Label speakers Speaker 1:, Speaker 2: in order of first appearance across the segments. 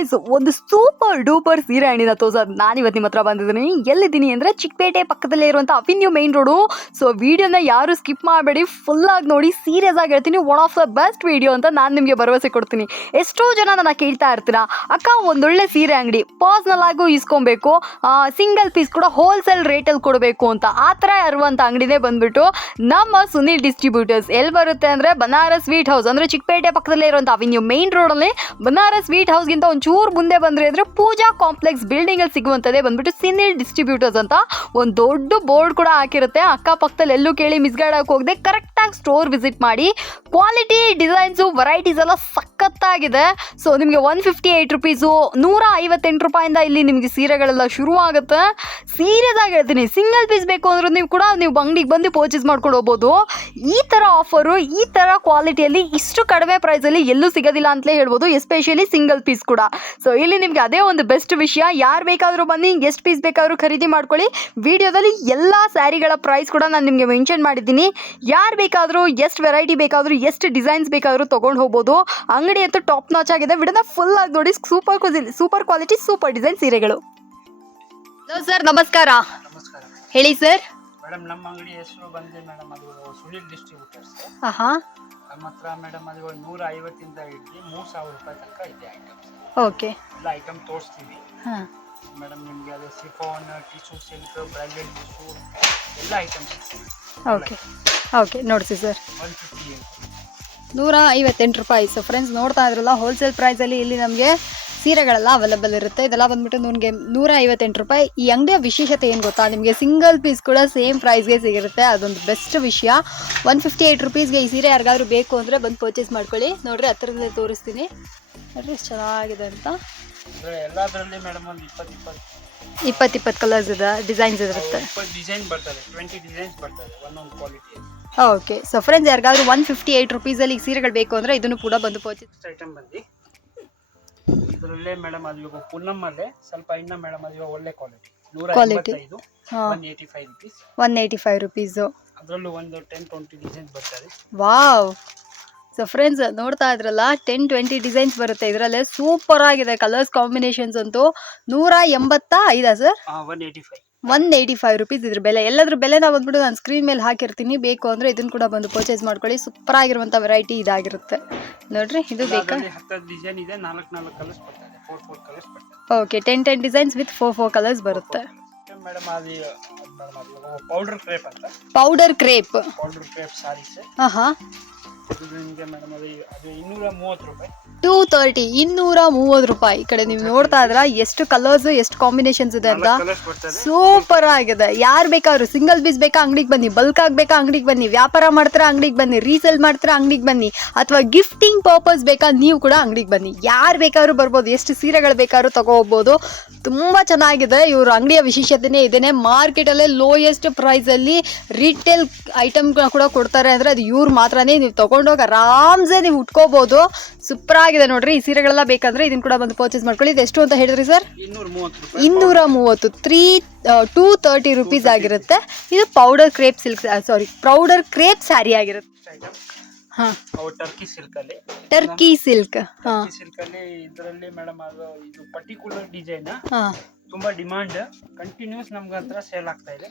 Speaker 1: Guys ಒಂದು super duper ಸೀರೆ ಹಣ್ಣಿನ ತೋರ್ಸೋದು ನಾನು ಇವತ್ತು ನಿಮ್ಮ ಹತ್ರ ಬಂದಿದ್ದೀನಿ. ಎಲ್ಲಿದ್ದೀನಿ ಅಂದರೆ ಚಿಕ್ಕಪೇಟೆ ಪಕ್ಕದಲ್ಲೇ ಇರುವಂಥ ಅವಿನ್ಯೂ ಮೈನ್ ರೋಡು ಸೊ ವಿಡಿಯೋನ ಯಾರು ಸ್ಕಿಪ್ ಮಾಡಬೇಡಿ. ಫುಲ್ಲಾಗಿ ನೋಡಿ ಸೀರಿಯಸ್ ಆಗಿ ಹೇಳ್ತೀನಿ. One of the best video ಅಂತ ನಾನು ನಿಮಗೆ ಭರವಸೆ ಕೊಡ್ತೀನಿ. ಎಷ್ಟೋ ಜನ ನನ್ನ ಕೇಳ್ತಾ ಇರ್ತೀರಾ? ಅಕ್ಕ, ಒಂದೊಳ್ಳೆ ಸೀರೆ ಅಂಗಡಿ. ಪರ್ಸ್ನಲ್ ಆಗು ಇಸ್ಕೊಬೇಕು ಸಿಂಗಲ್ ಪೀಸ್ ಕೂಡ ಹೋಲ್ಸೇಲ್ ರೇಟಲ್ಲಿ ಕೊಡಬೇಕು ಅಂತ. ಆ ಥರ ಇರುವಂಥ ಅಂಗಡಿನೇ ಬಂದ್ಬಿಟ್ಟು ನಮ್ಮ ಸುನೀಲ್ ಡಿಸ್ಟ್ರಿಬ್ಯೂಟರ್ಸ್ ಎಲ್ಲಿ ಬರುತ್ತೆ ಅಂದರೆ ಬನಾರಸ್ ಸ್ವೀಟ್ ಹೌಸ್ ಅಂದರೆ ಚಿಕ್ಕಪೇಟೆ ಪಕ್ಕದಲ್ಲೇ ಇರುವಂಥ ಅವಿನ್ಯೂ ಮೈನ್ ರೋಡಲ್ಲಿ ಬನಾರಸ್ ಸ್ವೀಟ್ ಹೌಸ್ಗಿಂತ ಒಂಚೂರು ಮುಂದೆ ಬಂದರೆ ಅಂದರೆ ಪೂಜಾ ಕಾಂಪ್ಲೆಕ್ಸ್ ಬಿಲ್ಡಿಂಗಲ್ಲಿ ಸಿಗುವಂಥದ್ದೇ ಬಂದ್ಬಿಟ್ಟು ಸಿನಿಲ್ ಡಿಸ್ಟ್ರಿಬ್ಯೂಟರ್ಸ್ ಅಂತ ಒಂದು ದೊಡ್ಡ ಬೋರ್ಡ್ ಕೂಡ ಹಾಕಿರುತ್ತೆ. ಅಕ್ಕಪಕ್ಕದಲ್ಲಿ ಎಲ್ಲೂ ಕೇಳಿ ಮಿಸ್ಗಾಡಕ್ಕೆ ಹೋಗದೆ ಕರೆಕ್ಟಾಗಿ ಸ್ಟೋರ್ ವಿಸಿಟ್ ಮಾಡಿ. ಕ್ವಾಲಿಟಿ ಡಿಸೈನ್ಸು ವೆರೈಟೀಸ್ ಎಲ್ಲ ಸಖತ್ತಾಗಿದೆ. ಸೊ ನಿಮಗೆ ಒನ್ ಫಿಫ್ಟಿ ಏಯ್ಟ್ ರುಪೀಸು ನೂರ ಐವತ್ತೆಂಟು ರೂಪಾಯಿಂದ ಇಲ್ಲಿ ನಿಮಗೆ ಸೀರೆಗಳೆಲ್ಲ ಶುರು ಆಗುತ್ತೆ ಸೀರಿಯಸ್ ಆಗಿ ಹೇಳ್ತೀನಿ. ಸಿಂಗಲ್ ಪೀಸ್ ಬೇಕು ಅಂದ್ರೆ ನೀವು ಕೂಡ ನೀವು ಅಂಗಡಿಗೆ ಬಂದು ಪರ್ಚೇಸ್ ಮಾಡ್ಕೊಂಡು ಹೋಗ್ಬೋದು. ಈ ಥರ ಆಫರು ಈ ಥರ ಕ್ವಾಲಿಟಿಯಲ್ಲಿ ಇಷ್ಟು ಕಡಿಮೆ ಪ್ರೈಸಲ್ಲಿ ಎಲ್ಲೂ ಸಿಗೋದಿಲ್ಲ ಅಂತಲೇ ಹೇಳ್ಬೋದು ಎಸ್ಪೆಷಲಿ ಸಿಂಗಲ್ ಪೀಸ್ ಕೂಡ. ಸೊ ಇಲ್ಲಿ ನಿಮ್ಗೆ ಅದೇ ಒಂದು ಬೆಸ್ಟ್ ವಿಷಯ. ಯಾರು ಬೇಕಾದರೂ ಬನ್ನಿ ಎಷ್ಟು ಪೀಸ್ ಬೇಕಾದರೂ ಖರೀದಿ ಮಾಡ್ಕೊಳ್ಳಿ. ವಿಡಿಯೋದಲ್ಲಿ ಎಲ್ಲ ಸ್ಯಾರಿಗಳ ಪ್ರೈಸ್ ಕೂಡ ನಾನು ನಿಮಗೆ ಮೆನ್ಷನ್ ಮಾಡಿದ್ದೀನಿ. ಯಾರು ಬೇಕಾದರೂ ಎಷ್ಟು ವೆರೈಟಿ ಬೇಕಾದರೂ ಎಷ್ಟು ಡಿಸೈನ್ಸ್ ಬೇಕಾದರೂ ತೊಗೊಂಡು ಹೋಗ್ಬೋದು. ಅಂಗಡಿ ಅಂತೂ ಟಾಪ್ ನಾಚ್ ಆಗಿದೆ. ವಿಡಿಯೋನ ಫುಲ್ ಆಗಿ ನೋಡಿ super super quality super design ಸೀರೆಗಳು. ಹಲೋ ಸರ್ ನಮಸ್ಕಾರ. ಹೇಳಿ ಸರ್
Speaker 2: ಮೇಡಮ್ ನಮ್ಮ ಅಂಗಡಿ ಹೆಸರು ಬಂದೆ ಮೇಡಮ್ ಅದು ಸುನಿಲ್ ಡಿಸ್ಟ್ರಿಬ್ಯೂಟರ್ಸ್ ನಮ್ಮ ಹತ್ರ ಮೇಡಮ್ ಅದು ನೂರ ಐವತ್ತಿಂದ ಹಿಡಿದು ಮೂರು ಸಾವಿರ ರೂಪಾಯಿ ತನಕ ಇದೆ ಐಟಮ್ಸ್
Speaker 1: ಓಕೆ.
Speaker 2: ಎಲ್ಲ ಐಟಮ್ ತೋರಿಸ್ತೀವಿ.
Speaker 1: ಹಾಂ.
Speaker 2: ಮೇಡಮ್ ನಿಮಗೆ ಅದು ಸಿಫಾನ್ ಟಿಶ್ಯೂ ಸಿಲ್ಕ್ ಟಿಶ್ಯೂ ಎಲ್ಲ ಐಟಮ್ಸ್
Speaker 1: ಓಕೆ. ಓಕೆ ನೋಡಿಸಿ ಸರ್.
Speaker 2: ಒನ್ ಫಿಫ್ಟಿ
Speaker 1: ನೂರ ಐವತ್ತೆಂಟು ರೂಪಾಯಿ. ಸೊ ಫ್ರೆಂಡ್ಸ್ ನೋಡ್ತಾ ಇದ್ರಲ್ಲ ಹೋಲ್ಸೇಲ್ ಪ್ರೈಸಲ್ಲಿ ಇಲ್ಲಿ ನಮಗೆ ಸೀರೆಗಳೆಲ್ಲ ಅವೈಲೇಬಲ್ ಇರುತ್ತೆ. ಇದೆಲ್ಲ ಬಂದ್ಬಿಟ್ಟು ನನಗೆ ನೂರ ಐವತ್ತೆಂಟು ರೂಪಾಯಿ. ಈ ಅಂಗಡಿಯ ವಿಶೇಷತೆ ಏನು ಗೊತ್ತಾ? ನಿಮಗೆ ಸಿಂಗಲ್ ಪೀಸ್ ಕೂಡ ಸೇಮ್ ಪ್ರೈಸ್ಗೆ ಸಿಗಿರುತ್ತೆ. ಅದೊಂದು ಬೆಸ್ಟ್ ವಿಷಯ. ಒನ್ ಫಿಫ್ಟಿ ಏಯ್ಟ್ ರುಪೀಸ್ಗೆ ಈ ಸೀರೆ ಯಾರಿಗಾದ್ರೂ ಬೇಕು ಅಂದರೆ ಬಂದು ಪರ್ಚೇಸ್ ಮಾಡ್ಕೊಳ್ಳಿ. ನೋಡ್ರಿ ಹತ್ತಿರದಲ್ಲೇ ತೋರಿಸ್ತೀನಿ. ನೋಡ್ರಿ ಎಷ್ಟು ಚೆನ್ನಾಗಿದೆ ಅಂತ.
Speaker 2: ಎಲ್ಲದರಲ್ಲಿ ಮೇಡಮ್ ಒಂದು ಇಪ್ಪತ್ತು ಇಪ್ಪತ್ತು.
Speaker 1: ಇಪ್ಪತ್ತು ಇಪ್ಪತ್ತು ಕಲರ್ಸ್ ಇದೆ ಡಿಸೈನ್ಸ್ ಇರುತ್ತೆ.
Speaker 2: ಡಿಸೈನ್ ಬರ್ತದೆ ಟ್ವೆಂಟಿ ಡಿಸೈನ್ಸ್ ಬರ್ತದೆ ಒಂದೊಂದು ಕ್ವಾಲಿಟಿ
Speaker 1: ಓಕೆ ಸೊ ಫ್ರೆಂಡ್ಸ್ ಯಾರಿಗಾದ್ರೂ ಒನ್ ಫಿಫ್ಟಿ ಏಯ್ಟ್ ರುಪೀಸಲ್ಲಿ ಈ ಸೀರೆಗಳು ಬೇಕು ಅಂದರೆ ಇದನ್ನು ಕೂಡ ಬಂದು ಪರ್ಚೇಸ್
Speaker 2: ಐಟಮ್ ಬಂದು ಇದರಲ್ಲೇ ಮೇಡಮ್ ಅದು ಇವಾಗ ಪೂನಮ್ಮಲ್ಲೇ ಸ್ವಲ್ಪ ಇನ್ನ ಮೇಡಮ್ ಅದು ಇವಾಗ ಒಳ್ಳೆ quality
Speaker 1: quality
Speaker 2: one eighty five rupees
Speaker 1: one eighty five rupees
Speaker 2: ಅದರಲ್ಲೂ ಒಂದು ಟೆನ್ ಟ್ವೆಂಟಿ ಡಿಸೈನ್ ಬರ್ತದೆ.
Speaker 1: ವಾವ್ ಸೊ ಫ್ರೆಂಡ್ಸ್ ನೋಡ್ತಾ ಇದ್ರಲ್ಲ ಟೆನ್ ಟ್ವೆಂಟಿ ಡಿಸೈನ್ಸ್ ಬರುತ್ತೆ. ಇದರಲ್ಲೇ ಸೂಪರ್ ಆಗಿದೆ ಕಲರ್ಸ್ ಕಾಂಬಿನೇಷನ್ಸ್ ಅಂತೂ. ನೂರ ಎಂಬತ್ತ ಐದಾ sir
Speaker 2: one eighty five
Speaker 1: one eighty five rupees ಇದ್ರ ಬೆಲೆ. ಎಲ್ಲದ್ರ ಬೆಲೆ ನಾವು ಬಂದ್ಬಿಟ್ಟು ನಾನು ಸ್ಕ್ರೀನ್ ಮೇಲೆ ಹಾಕಿರ್ತೀನಿ. ಬೇಕು ಅಂದರೆ ಇದನ್ನು ಕೂಡ ಬಂದು ಪರ್ಚೇಸ್ ಮಾಡ್ಕೊಳ್ಳಿ. ಸೂಪರ್ ಆಗಿರುವಂಥ ವೆರೈಟಿ ಇದಾಗಿರುತ್ತೆ. ನೋಡ್ರಿ ಇದು ಬೇಕಾ?
Speaker 2: ಅದರಲ್ಲಿ ಹತ್ತು ಡಿಸೈನ್ ಇದೆ. ನಾಲ್ಕು ನಾಲ್ಕು ಕಲರ್ಸ್ ಬರ್ತದೆ ಫೋರ್ ಫೋರ್ ಕಲರ್ಸ್ ಬರ್ತದೆ
Speaker 1: okay ten ten designs with four four colours ಬರುತ್ತೆ.
Speaker 2: ಪೌಡರ್ ಕ್ರೇಪ್ ಅಂತ.
Speaker 1: Powder crepe
Speaker 2: powder crepe sarees.
Speaker 1: ಹಾಂ ಹಾಂ ಟೂ ತರ್ಟಿ ಇನ್ನೂರ ಮೂವತ್ತು ರೂಪಾಯಿ. ಈ ಕಡೆ ನೀವು ನೋಡ್ತಾ ಇದ್ರ ಎಷ್ಟು ಕಲರ್ಸ್ ಎಷ್ಟು ಕಾಂಬಿನೇಷನ್ಸ್ ಇದೆ ಅಂತ. ಸೂಪರ್ ಆಗಿದೆ. ಯಾರು ಬೇಕಾದ್ರು ಸಿಂಗಲ್ ಪೀಸ್ ಬೇಕಾ ಅಂಗಡಿಗೆ ಬನ್ನಿ. ಬಲ್ಕ್ ಆಗ್ಬೇಕಾ ಅಂಗಡಿಗೆ ಬನ್ನಿ. ವ್ಯಾಪಾರ ಮಾಡ್ತಾರ ಅಂಗಡಿಗೆ ಬನ್ನಿ. ರೀಸೇಲ್ ಮಾಡ್ತಾರ ಅಂಗಡಿಗೆ ಬನ್ನಿ. ಅಥವಾ ಗಿಫ್ಟಿಂಗ್ ಪರ್ಪಸ್ ಬೇಕಾ ನೀವು ಕೂಡ ಅಂಗಡಿಗೆ ಬನ್ನಿ. ಯಾರು ಬೇಕಾದ್ರೂ ಬರ್ಬೋದು. ಎಷ್ಟು ಸೀರೆಗಳು ಬೇಕಾದ್ರೂ ತಗೋಬೋದು. ತುಂಬ ಚೆನ್ನಾಗಿದೆ. ಇವ್ರ ಅಂಗಡಿಯ ವಿಶೇಷತೆನೇ ಇದೇನೆ. ಮಾರ್ಕೆಟಲ್ಲೇ ಲೋಯೆಸ್ಟ್ ಪ್ರೈಸಲ್ಲಿ ರಿಟೇಲ್ ಐಟಮ್ ಕೂಡ ಕೊಡ್ತಾರೆ ಅಂದರೆ ಅದು ಇವ್ರು ಮಾತ್ರನೇ ನೀವು ತೊಗೊಂಡೋಗಿ ಆರಾಮ್ಸೆ ನೀವು ಉಟ್ಕೋಬೋದು. ಸೂಪರ್ ಆಗಿದೆ ನೋಡ್ರಿ. ಈ ಸೀರೆಗಳೆಲ್ಲ ಬೇಕಂದ್ರೆ ಇದನ್ನ ಕೂಡ ಬಂದು ಪರ್ಚೇಸ್ ಮಾಡ್ಕೊಳ್ಳಿ. ಇದು ಎಷ್ಟು ಅಂತ ಹೇಳಿದ್ರಿ ಸರ್?
Speaker 2: ಇನ್ನೂರ ಮೂವತ್ತು
Speaker 1: ತ್ರೀ ಟೂ ತರ್ಟಿ ರುಪೀಸ್ ಆಗಿರುತ್ತೆ. ಇದು powder crepe silk saree powder crepe saree ಆಗಿರುತ್ತೆ.
Speaker 2: ಟರ್ಕಿ ಸಿಲ್ಕ್ ಅಲ್ಲಿ.
Speaker 1: ಟರ್ಕಿ ಸಿಲ್ಕ್
Speaker 2: ಅಲ್ಲಿ ಇದರಲ್ಲಿ ಮೇಡಮ್ ಅದು ಇದು ಪರ್ಟಿಕ್ಯುಲರ್ ಡಿಸೈನ್
Speaker 1: ಹಾಂ.
Speaker 2: ತುಂಬಾ ಡಿಮಾಂಡ್ ಕಂಟಿನ್ಯೂಸ್ ನಮ್ಗೆ ಹತ್ರ ಸೇಲ್ ಆಗ್ತಾ ಇದೆ.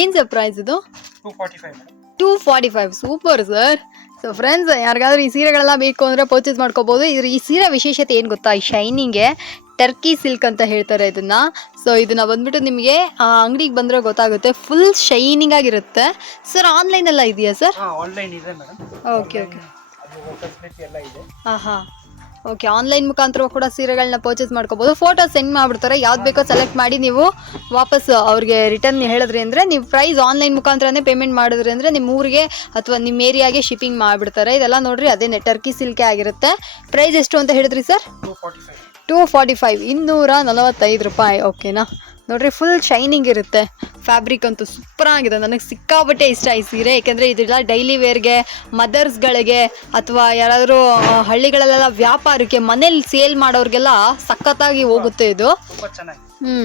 Speaker 1: ಏನ್ ಸರ್ ಪ್ರೈಸ್ ಇದು?
Speaker 2: Two forty five
Speaker 1: two forty five super sir so friends ಯಾರಿಗಾದ್ರೂ ಈ ಸೀರೆಗಳೆಲ್ಲ ಬೇಕು ಅಂದರೆ ಪರ್ಚೇಸ್ ಮಾಡ್ಕೋಬೋದು. ಇದ್ರ ಈ ಸೀರೆ ವಿಶೇಷತೆ ಏನು ಗೊತ್ತಾ? ಈ ಶೈನಿಂಗೆ ಟರ್ಕಿ ಸಿಲ್ಕ್ ಅಂತ ಹೇಳ್ತಾರೆ ಇದನ್ನು. ಸೊ ಇದನ್ನು ಬಂದ್ಬಿಟ್ಟು ನಿಮಗೆ ಅಂಗಡಿಗೆ ಬಂದರೆ ಗೊತ್ತಾಗುತ್ತೆ. ಫುಲ್ ಶೈನಿಂಗ್ ಆಗಿರುತ್ತೆ. ಸರ್ ಆನ್ಲೈನ್ ಎಲ್ಲ ಇದೆಯಾ ಸರ್
Speaker 2: ಆನ್ಲೈನ್ ಇದೆ ಮೇಡಮ್
Speaker 1: ಓಕೆ ಓಕೆ ಹಾಂ ಹಾಂ ಓಕೆ ಆನ್ಲೈನ್ ಮುಖಾಂತರ ಕೂಡ ಸೀರೆಗಳನ್ನ ಪರ್ಚೇಸ್ ಮಾಡ್ಕೋಬೋದು. ಫೋಟೋ ಸೆಂಡ್ ಮಾಡಿಬಿಡ್ತಾರೆ. ಯಾವ್ದು ಬೇಕೋ ಸೆಲೆಕ್ಟ್ ಮಾಡಿ ನೀವು ವಾಪಸ್ ಅವ್ರಿಗೆ ರಿಟರ್ನ್ ಹೇಳಿದ್ರಿ ಅಂದರೆ ನೀವು ಪ್ರೈಸ್ ಆನ್ಲೈನ್ ಮುಖಾಂತರನೇ ಪೇಮೆಂಟ್ ಮಾಡಿದ್ರಿ ಅಂದರೆ ನಿಮ್ಮ ಊರಿಗೆ ಅಥವಾ ನಿಮ್ಮ ಏರಿಯಾಗೆ ಶಿಪ್ಪಿಂಗ್ ಮಾಡಿಬಿಡ್ತಾರೆ. ಇದೆಲ್ಲ ನೋಡ್ರಿ ಅದೇ ಟರ್ಕಿ ಸಿಲ್ಕೆ ಆಗಿರುತ್ತೆ. ಪ್ರೈಸ್ ಎಷ್ಟು ಅಂತ ಹೇಳಿದ್ರಿ sir
Speaker 2: two forty five
Speaker 1: two forty five ಇನ್ನೂರ ನಲವತ್ತೈದು ರೂಪಾಯಿ. ಓಕೆನಾ ನೋಡ್ರಿ ಫುಲ್ ಶೈನಿಂಗ್ ಇರುತ್ತೆ. ಫ್ಯಾಬ್ರಿಕ್ ಅಂತೂ ಸೂಪರ್ ಆಗಿದೆ. ನನಗೆ ಸಿಕ್ಕಾಪಟ್ಟೆ ಇಷ್ಟ ಈ ಸೀರೆ. ಏಕೆಂದರೆ ಇದೆಲ್ಲ ಡೈಲಿ ವೇರ್ಗೆ ಮದರ್ಸ್ಗಳಿಗೆ ಅಥವಾ ಯಾರಾದರೂ ಹಳ್ಳಿಗಳಲ್ಲೆಲ್ಲ ವ್ಯಾಪಾರಕ್ಕೆ ಮನೇಲಿ ಸೇಲ್ ಮಾಡೋರಿಗೆಲ್ಲ ಸಖತ್ತಾಗಿ ಹೋಗುತ್ತೆ ಇದು. ಹ್ಞೂ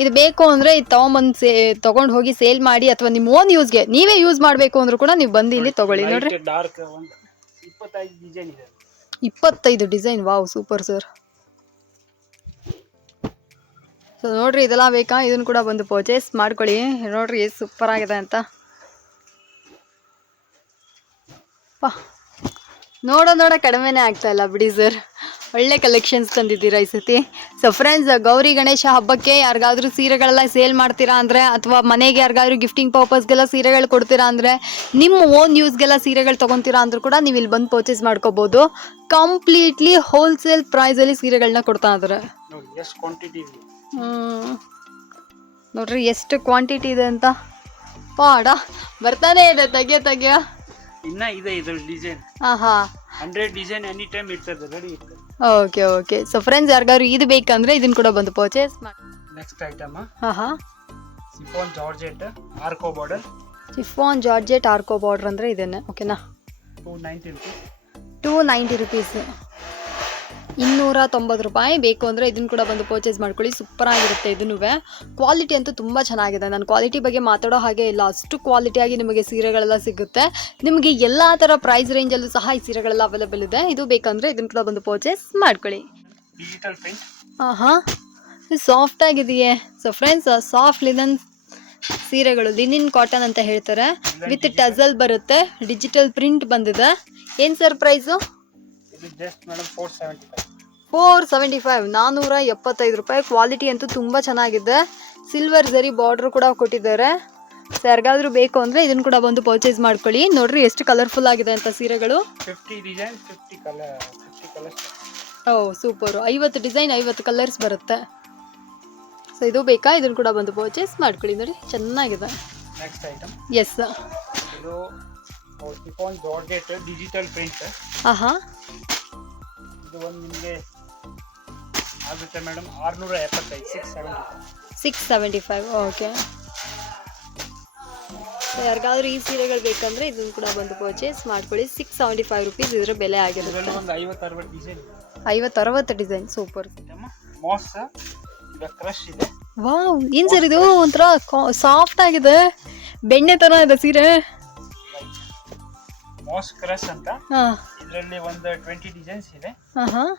Speaker 1: ಇದು ಬೇಕು ಅಂದರೆ ಇದು ತೊಗೊಂಬಂದು ಸೇ ತೊಗೊಂಡು ಹೋಗಿ ಸೇಲ್ ಮಾಡಿ ಅಥವಾ ನಿಮ್ಮ ಓನ್ ಯೂಸ್ಗೆ ನೀವೇ ಯೂಸ್ ಮಾಡಬೇಕು ಅಂದರೂ ಕೂಡ ನೀವು ಬಂದು ಇಲ್ಲಿ ತೊಗೊಳ್ಳಿ. ನೋಡ್ರಿ.
Speaker 2: ಡಾರ್ಕ್ ಒಂದು ಇಪ್ಪತ್ತೈದು ಡಿಸೈನ್ ಇದೆ.
Speaker 1: ಇಪ್ಪತ್ತೈದು design wow super sir so ನೋಡ್ರಿ, ಇದೆಲ್ಲ ಬೇಕಾ? ಇದನ್ನು ಕೂಡ ಬಂದು ಪರ್ಚೇಸ್ ಮಾಡ್ಕೊಳ್ಳಿ. ನೋಡ್ರಿ ಸೂಪರ್ ಆಗಿದೆ ಅಂತ. ನೋಡೋ ನೋಡ ಕಡಿಮೆನೇ ಆಗ್ತಾ ಇಲ್ಲ ಬಿಡಿ ಸರ್ ಒಳ್ಳೆ ಕಲೆಕ್ಷನ್ಸ್ ತಂದಿದ್ದೀರಾ ಈ ಸತಿ. ಸೊ ಫ್ರೆಂಡ್ಸ್ ಗೌರಿ ಗಣೇಶ ಹಬ್ಬಕ್ಕೆ ಯಾರಿಗಾದ್ರೂ ಸೀರೆಗಳೆಲ್ಲ ಸೇಲ್ ಮಾಡ್ತೀರಾ ಅಂದರೆ, ಅಥವಾ ಮನೆಗೆ ಯಾರಿಗಾದ್ರೂ ಗಿಫ್ಟಿಂಗ್ ಪರ್ಪಸ್ಗೆಲ್ಲ ಸೀರೆಗಳು ಕೊಡ್ತೀರಾ ಅಂದರೆ, ನಿಮ್ಮ ಓನ್ ಯೂಸ್ಗೆಲ್ಲ ಸೀರೆಗಳು ತೊಗೊತೀರಾ ಅಂದರೂ ಕೂಡ ನೀವು ಇಲ್ಲಿ ಬಂದು ಪರ್ಚೇಸ್ ಮಾಡ್ಕೋಬೋದು. ಕಂಪ್ಲೀಟ್ಲಿ ಹೋಲ್ಸೇಲ್ ಪ್ರೈಸಲ್ಲಿ ಸೀರೆಗಳನ್ನ ಕೊಡ್ತಾ ಇದ್ದಾರೆ ನೋಡ್ರಿ ಎಷ್ಟು ಕ್ವಾಂಟಿಟಿ ಇದೆ ಅಂತ. ಪಾಡ ಬರ್ತಾನೆ ಇದೆ ತಗೆ ತಗೆ.
Speaker 2: ಇನ್ನ ಇದೆ ಇದ್ರ ಡಿಸೈನ್
Speaker 1: ಹಾಂ ಹಾಂ
Speaker 2: ಹಂಡ್ರೆಡ್ ಡಿಸೈನ್ ಎನಿ ಟೈಮ್ ಇರ್ತದೆ ರೆಡಿ ಇರ್ತದೆ.
Speaker 1: ಓಕೆ ಓಕೆ ಸೊ ಫ್ರೆಂಡ್ಸ್ ಯಾರಿಗಾದ್ರು ಇದು ಬೇಕಂದ್ರೆ ಇದನ್ನ ಕೂಡ ಬಂದು ಪರ್ಚೇಸ್ ಮಾಡಿ
Speaker 2: ನೆಕ್ಸ್ಟ್ ಐಟಮ್
Speaker 1: ಹಾಂ ಸಿಫಾನ್
Speaker 2: ಸಿಫೋನ್ ಜಾರ್ಜೆಟ್ ಆರ್ಕೋ ಬಾರ್ಡರ್
Speaker 1: ಸಿಫಾನ್ ಜಾರ್ಜೆಟ್ ಆರ್ಕೋ ಬಾರ್ಡರ್ ಅಂದ್ರೆ ಇದನ್ನೇ ಓಕೆನಾ
Speaker 2: two ninety rupees
Speaker 1: two ninety rupees ಇನ್ನೂರ ತೊಂಬತ್ತು ರೂಪಾಯಿ. ಬೇಕು ಅಂದರೆ ಇದನ್ನು ಕೂಡ ಬಂದು ಪರ್ಚೇಸ್ ಮಾಡ್ಕೊಳ್ಳಿ. ಸೂಪರ್ ಆಗಿರುತ್ತೆ ಇದನ್ನು ಕ್ವಾಲಿಟಿ ಅಂತೂ ತುಂಬ ಚೆನ್ನಾಗಿದೆ. ನಾನು ಕ್ವಾಲಿಟಿ ಬಗ್ಗೆ ಮಾತಾಡೋ ಹಾಗೆ ಇಲ್ಲ. ಅಷ್ಟು ಕ್ವಾಲಿಟಿಯಾಗಿ ನಿಮಗೆ ಸೀರೆಗಳೆಲ್ಲ ಸಿಗುತ್ತೆ. ನಿಮಗೆ ಎಲ್ಲ ಥರ ಪ್ರೈಸ್ ರೇಂಜಲ್ಲೂ ಸಹ ಈ ಸೀರೆಗಳೆಲ್ಲ ಅವೈಲೇಬಲ್ ಇದೆ. ಇದು ಬೇಕಂದರೆ ಇದನ್ನು ಕೂಡ ಬಂದು ಪರ್ಚೇಸ್ ಮಾಡ್ಕೊಳ್ಳಿ. ಹಾಂ ಹಾಂ ಸಾಫ್ಟ್ ಆಗಿದೆಯೇ? ಸೊ ಫ್ರೆಂಡ್ಸ್ ಸಾಫ್ಟ್ ಲಿನನ್ ಸೀರೆಗಳು ಲಿನಿನ್ ಕಾಟನ್ ಅಂತ ಹೇಳ್ತಾರೆ. ವಿತ್ ಟಜಲ್ ಬರುತ್ತೆ. ಡಿಜಿಟಲ್ ಪ್ರಿಂಟ್ ಬಂದಿದೆ. ಏನು sir price
Speaker 2: just madam four seventy five
Speaker 1: four seventy five ನಾನ್ನೂರ ಎಪ್ಪತ್ತೈದು ರೂಪಾಯಿ. ಕ್ವಾಲಿಟಿ ಅಂತೂ ತುಂಬ ಚೆನ್ನಾಗಿದೆ. ಸಿಲ್ವರ್ ಜರಿ ಬಾರ್ಡ್ರ್ ಕೂಡ ಕೊಟ್ಟಿದ್ದಾರೆ. ಸೊ ಯಾರಿಗಾದ್ರೂ ಬೇಕು ಅಂದರೆ ಇದನ್ನು ಕೂಡ ಬಂದು ಪರ್ಚೇಸ್ ಮಾಡ್ಕೊಳ್ಳಿ. ನೋಡ್ರಿ ಎಷ್ಟು ಕಲರ್ಫುಲ್ ಆಗಿದೆ ಅಂತ ಸೀರೆಗಳು. ಓ ಸೂಪರು ಐವತ್ತು ಡಿಸೈನ್ ಐವತ್ತು ಕಲರ್ಸ್ ಬರುತ್ತೆ. ಸೊ ಇದು ಬೇಕಾ? ಇದನ್ನು ಕೂಡ ಬಂದು ಪರ್ಚೇಸ್ ಮಾಡ್ಕೊಳ್ಳಿ. ನೋಡಿ ಚೆನ್ನಾಗಿದೆ. ಎಸ್
Speaker 2: ಡಿಜಿಟಲ್ ಪ್ರಿಂಟ್
Speaker 1: ಹಾಂ ಹಾಂ
Speaker 2: ಇದು ಒಂದು ನಿಮಗೆ ಆಗುತ್ತೆ ಮೇಡಮ್ ಆರುನೂರ ಎಪ್ಪತ್ತೈದು six seventy
Speaker 1: six seventy five okay ಯಾರಿಗಾದ್ರೂ ಈ ಸೀರೆಗಳು ಬೇಕಂದ್ರೆ ಇದನ್ನು ಕೂಡ ಬಂದು ಪರ್ಚೇಸ್ ಮಾಡ್ಕೊಳ್ಳಿ. ಸಿಕ್ಸ್ ಸೆವೆಂಟಿ ಫೈವ್ ರುಪೀಸ್ ಇದರ ಬೆಲೆ ಆಗಿರುತ್ತೆ.
Speaker 2: ಒಂದು ಐವತ್ತು ಅರವತ್ತು ಡಿಸೈನ್
Speaker 1: ಐವತ್ತು ಅರವತ್ತು ಡಿಸೈನ್ ಸೂಪರ್
Speaker 2: ಮಾಸ್ ಈಗ ಕ್ರಶ್ ಇದೆ.
Speaker 1: ವಾವ್ ಏನು ಸರ್ ಇದು? ಒಂಥರ ಸಾಫ್ಟ್ ಆಗಿದೆ. ಬೆಣ್ಣೆ ತರ ಇದೆ ಸೀರೆ.
Speaker 2: ಮೋಸ್ ಕ್ರಶ್ ಅಂತ.
Speaker 1: ಹಾಂ.
Speaker 2: ಇದರಲ್ಲಿ ಒಂದು ಟ್ವೆಂಟಿ ಡಿಸೈನ್ಸ್ ಇದೆ.
Speaker 1: ಹಾಂ ಹಾಂ.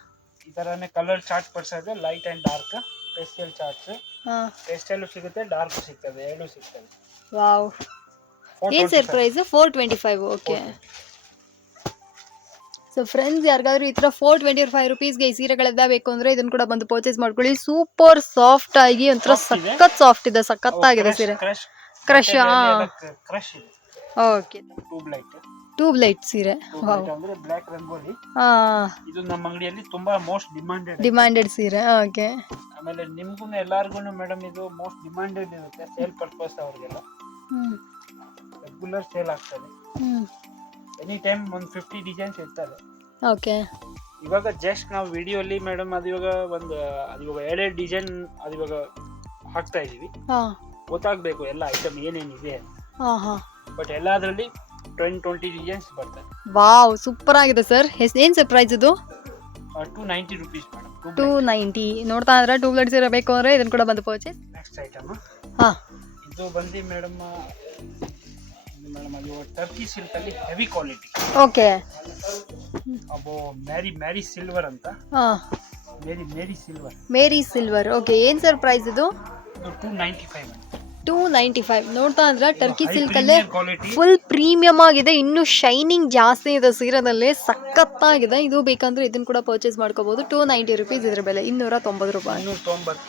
Speaker 2: ಈ ತರನೇ ಕಲರ್ ಚಾರ್ಟ್ ಪಡಿಸೋದು light and dark pastel charts
Speaker 1: ಹಾಂ.
Speaker 2: ಪೇಸ್ಟಲ್ಲು ಸಿಗುತ್ತೆ ಡಾರ್ಕ್ ಸಿಗ್ತದೆ ಎರಡು ಸಿಗ್ತದೆ
Speaker 1: ವಾವ್ ಏನ್ sir price four twenty five okay so friends ಯಾರಿಗಾದ್ರೂ ಈ ಥರ ಫೋರ್ ಟ್ವೆಂಟಿ ಫೈವ್ ರುಪೀಸ್ಗೆ ಈ ಸೀರೆಗಳೆಲ್ಲ ಬೇಕು ಅಂದರೆ ಇದನ್ನು ಕೂಡ ಬಂದು ಪರ್ಚೇಸ್ ಮಾಡ್ಕೊಳ್ಳಿ. ಸೂಪರ್ ಸಾಫ್ಟ್ ಆಗಿ ಒಂಥರ ಸಖತ್ ಸಾಫ್ಟ್ ಇದೆ ಸಖತ್ತಾಗಿದೆ ಸೀರೆ.
Speaker 2: Crush. Crush
Speaker 1: okay
Speaker 2: tube light
Speaker 1: ಸೀರೆ ವಾವ್
Speaker 2: ಅಂದ್ರೆ ಬ್ಲ್ಯಾಕ್ ರಂಗೋಲಿ
Speaker 1: ಹಾಂ.
Speaker 2: ಇದು ನಮ್ಮ ಅಂಗಡಿಯಲ್ಲಿ ತುಂಬಾ ಮೋಸ್ಟ್ ಡಿಮಾಂಡೆಡ್
Speaker 1: ಡಿಮ್ಯಾಂಡೆಡ್ ಸೀರೆ ಓಕೆ.
Speaker 2: ಆಮೇಲೆ ನಿಮ್ಗೂ ಎಲ್ಲಾರ್ಗು ಮೇಡಮ್ ಇದು ಮೋಸ್ಟ್ ಡಿಮಾಂಡೆಡ್ ಇರುತ್ತೆ ಸೇಲ್ ಪರ್ಪಸ್ ಅವ್ರಿಗೆಲ್ಲ.
Speaker 1: ಹ್ಞೂ
Speaker 2: ರೆಗ್ಯುಲರ್ ಸೇಲ್ ಆಗ್ತದೆ.
Speaker 1: ಹ್ಞೂ
Speaker 2: ಎನಿ ಟೈಮ್ ಒಂದು ಫಿಫ್ಟಿ ಡಿಸೈನ್ಸ್ ಇರ್ತದೆ.
Speaker 1: ಓಕೆ.
Speaker 2: ಇವಾಗ ಜಸ್ಟ್ ನಾವು ವಿಡಿಯೋಲಿ ಮೇಡಮ್ ಅದು ಇವಾಗ ಒಂದು ಅದು ಇವಾಗ ಎರಡೆರಡು ಡಿಸೈನ್ ಅದು ಇವಾಗ ಹಾಕ್ತಾ ಇದೀವಿ.
Speaker 1: ಹಾಂ.
Speaker 2: ಗೊತ್ತಾಗಬೇಕು ಎಲ್ಲ ಐಟಮ್ ಏನೇನಿದೆ
Speaker 1: ಹಾಂ ಹಾಂ.
Speaker 2: ಬಟ್ ಎಲ್ಲದರಲ್ಲಿ ಟ್ವೆಂಟಿ ಟ್ವೆಂಟಿ ಡಿಸೈನ್ಸ್ ಬರ್ತದೆ.
Speaker 1: ವಾವ್ ಸೂಪರ್ ಆಗಿದೆ ಸರ್ ಏನು ಸರ್ ಪ್ರೈಸ್ ಇದು?
Speaker 2: Two ninety rupees madam
Speaker 1: two ninety ನೋಡ್ತಾ ಇದ್ರೆ ಟೂ ಬ್ಲಡ್ ಇರಬೇಕು ಅಂದ್ರೆ ಇದನ್ನು ಕೂಡ ಬಂದು ಪರ್ಚೇಸ್
Speaker 2: ನೆಕ್ಸ್ಟ್ ಐಟಮ್
Speaker 1: ಹಾಂ.
Speaker 2: ಇದು ಬಂದು ಮೇಡಮ್ ಮೇಡಮ್ ಅದು ಟರ್ಕಿ ಸಿಲ್ಕ್ ಅಲ್ಲಿ ಹೆವಿ ಕ್ವಾಲಿಟಿ
Speaker 1: ಓಕೆ
Speaker 2: ಅಬ್ಬೋ ಮ್ಯಾರಿ ಮ್ಯಾರಿ ಸಿಲ್ವರ್ ಅಂತ.
Speaker 1: ಹಾಂ.
Speaker 2: Mary Mary silver
Speaker 1: Mary silver okay ಏನು ಸರ್ ಪ್ರೈಸ್ ಇದು?
Speaker 2: Two ninety five
Speaker 1: two ninety five ನೋಡ್ತಾ ಅಂದ್ರೆ ಟರ್ಕಿ ಸಿಲ್ಕಲ್ಲೇ
Speaker 2: ಅಲ್ಲೇ
Speaker 1: ಫುಲ್ ಪ್ರೀಮಿಯಮ್ ಆಗಿದೆ. ಇನ್ನು ಶೈನಿಂಗ್ ಜಾಸ್ತಿ ಇದೆ ಸೀರೆನಲ್ಲಿ. ಸಖತ್ತಾಗಿದೆ. ಇದು ಬೇಕಂದ್ರೆ ಇದನ್ನು ಕೂಡ ಪರ್ಚೇಸ್ ಮಾಡ್ಕೋಬಹುದು ಟೂ ನೈಂಟಿ ರುಪೀಸ್ ಇದ್ರ ಬೆಲೆ. ಇನ್ನೂರ ತೊಂಬತ್ತು ರೂಪಾಯಿ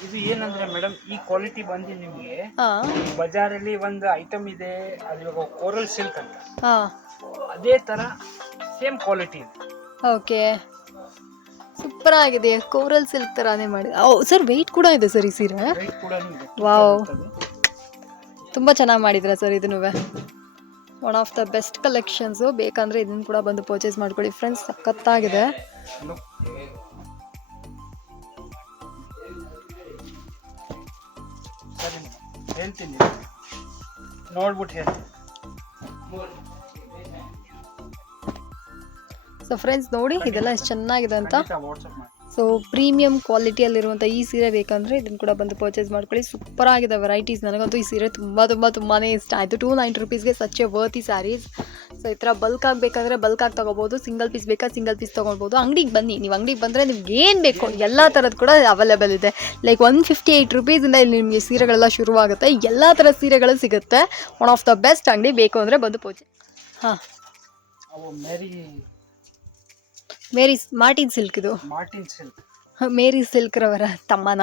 Speaker 2: ಇದು ಏನಂದ್ರೆ ಮೇಡಮ್ ಈ ಕ್ವಾಲಿಟಿ ಬಂದು ನಿಮಗೆ
Speaker 1: ಹಾಂ.
Speaker 2: ಬಜಾರಲ್ಲಿ ಒಂದು ಐಟಮ್ ಇದೆ. ಅದು ಕೋರಲ್ ಸಿಲ್ಕ್ ಅಂತ. ಅದೇ ತರ ಸೇಮ್ ಕ್ವಾಲಿಟಿ
Speaker 1: ಓಕೆ. ಸೂಪರ್ ಆಗಿದೆ. ಕೋರಲ್ ಸಿಲ್ಕ್ ತರಾನೇ ಮಾಡಿ ಓ ಸರ್ ವೆಯ್ಟ್ ಕೂಡ ಇದೆ ಸರ್ ಈ ಸೀರೆ. ವಾವ್ ತುಂಬ ಚೆನ್ನಾಗಿ ಮಾಡಿದ್ರ ಸರ್ ಇದನ್ನು. One of the best collections ಬೇಕಂದ್ರೆ ಇದನ್ನು ಕೂಡ ಬಂದು ಪರ್ಚೇಸ್ ಮಾಡ್ಕೊಳ್ಳಿ. ಫ್ರೆಂಡ್ಸ್ ಸಖತ್ತಾಗಿದೆ.
Speaker 2: ಹೇಳ್ತೀನಿ. ನೋಡ್ಬಿಟ್ಟು ಹೇಳ್ತೀನಿ.
Speaker 1: ಸೊ ಫ್ರೆಂಡ್ಸ್ ನೋಡಿ ಇದೆಲ್ಲ ಎಷ್ಟು ಚೆನ್ನಾಗಿದೆ ಅಂತ. ಸೊ ಪ್ರೀಮಿಯಂ ಕ್ವಾಲಿಟಿಯಲ್ಲಿರುವಂಥ ಈ ಸೀರೆ ಬೇಕಂದರೆ ಇದನ್ನು ಕೂಡ ಬಂದು ಪರ್ಚೇಸ್ ಮಾಡ್ಕೊಳ್ಳಿ. ಸೂಪರ್ ಆಗಿದೆ ವೆರೈಟೀಸ್ ನನಗಂತೂ ಈ ಸೀರೆ ತುಂಬ ತುಂಬ ತುಂಬಾ ಇಷ್ಟ ಆಯಿತು. Two ninety ರುಪೀಸ್ಗೆ such a worthy sarees so ಈ ಥರ ಬಲ್ಕ್ ಆಗಬೇಕಂದ್ರೆ ಬಲ್ಕ್ ಆಗಿ ತೊಗೋಬೋದು. ಸಿಂಗಲ್ ಪೀಸ್ ಬೇಕಾ ಸಿಂಗಲ್ ಪೀಸ್ ತೊಗೊಳ್ಬೋದು ಅಂಗಡಿಗೆ ಬನ್ನಿ. ನೀವು ಅಂಗಡಿಗೆ ಬಂದರೆ ನಿಮ್ಗೆ ಏನು ಬೇಕು? ಎಲ್ಲ ಥರದ್ದು ಕೂಡ ಅವೈಲೇಬಲ್ ಇದೆ. ಲೈಕ್ ಒನ್ ಫಿಫ್ಟಿ ಏಯ್ಟ್ ರುಪೀಸಿಂದ ಇಲ್ಲಿ ನಿಮಗೆ ಸೀರೆಗಳೆಲ್ಲ ಶುರುವಾಗುತ್ತೆ. ಎಲ್ಲ ಥರ ಸೀರೆಗಳು ಸಿಗುತ್ತೆ. ಒನ್ ಆಫ್ ದ ಬೆಸ್ಟ್ ಅಂಗಡಿ ಬೇಕು ಅಂದರೆ ಬಂದು ಪೂಜೆ ಹಾಂ.
Speaker 2: ಮೇರಿ
Speaker 1: ಮೇರಿ ಮಾರ್ಟಿನ್ ಸಿಲ್ಕ್ ಇದು.
Speaker 2: Martin silk.
Speaker 1: ಮೇರಿ ಸಿಲ್ಕ್ ರವರ ತಮ್ಮನ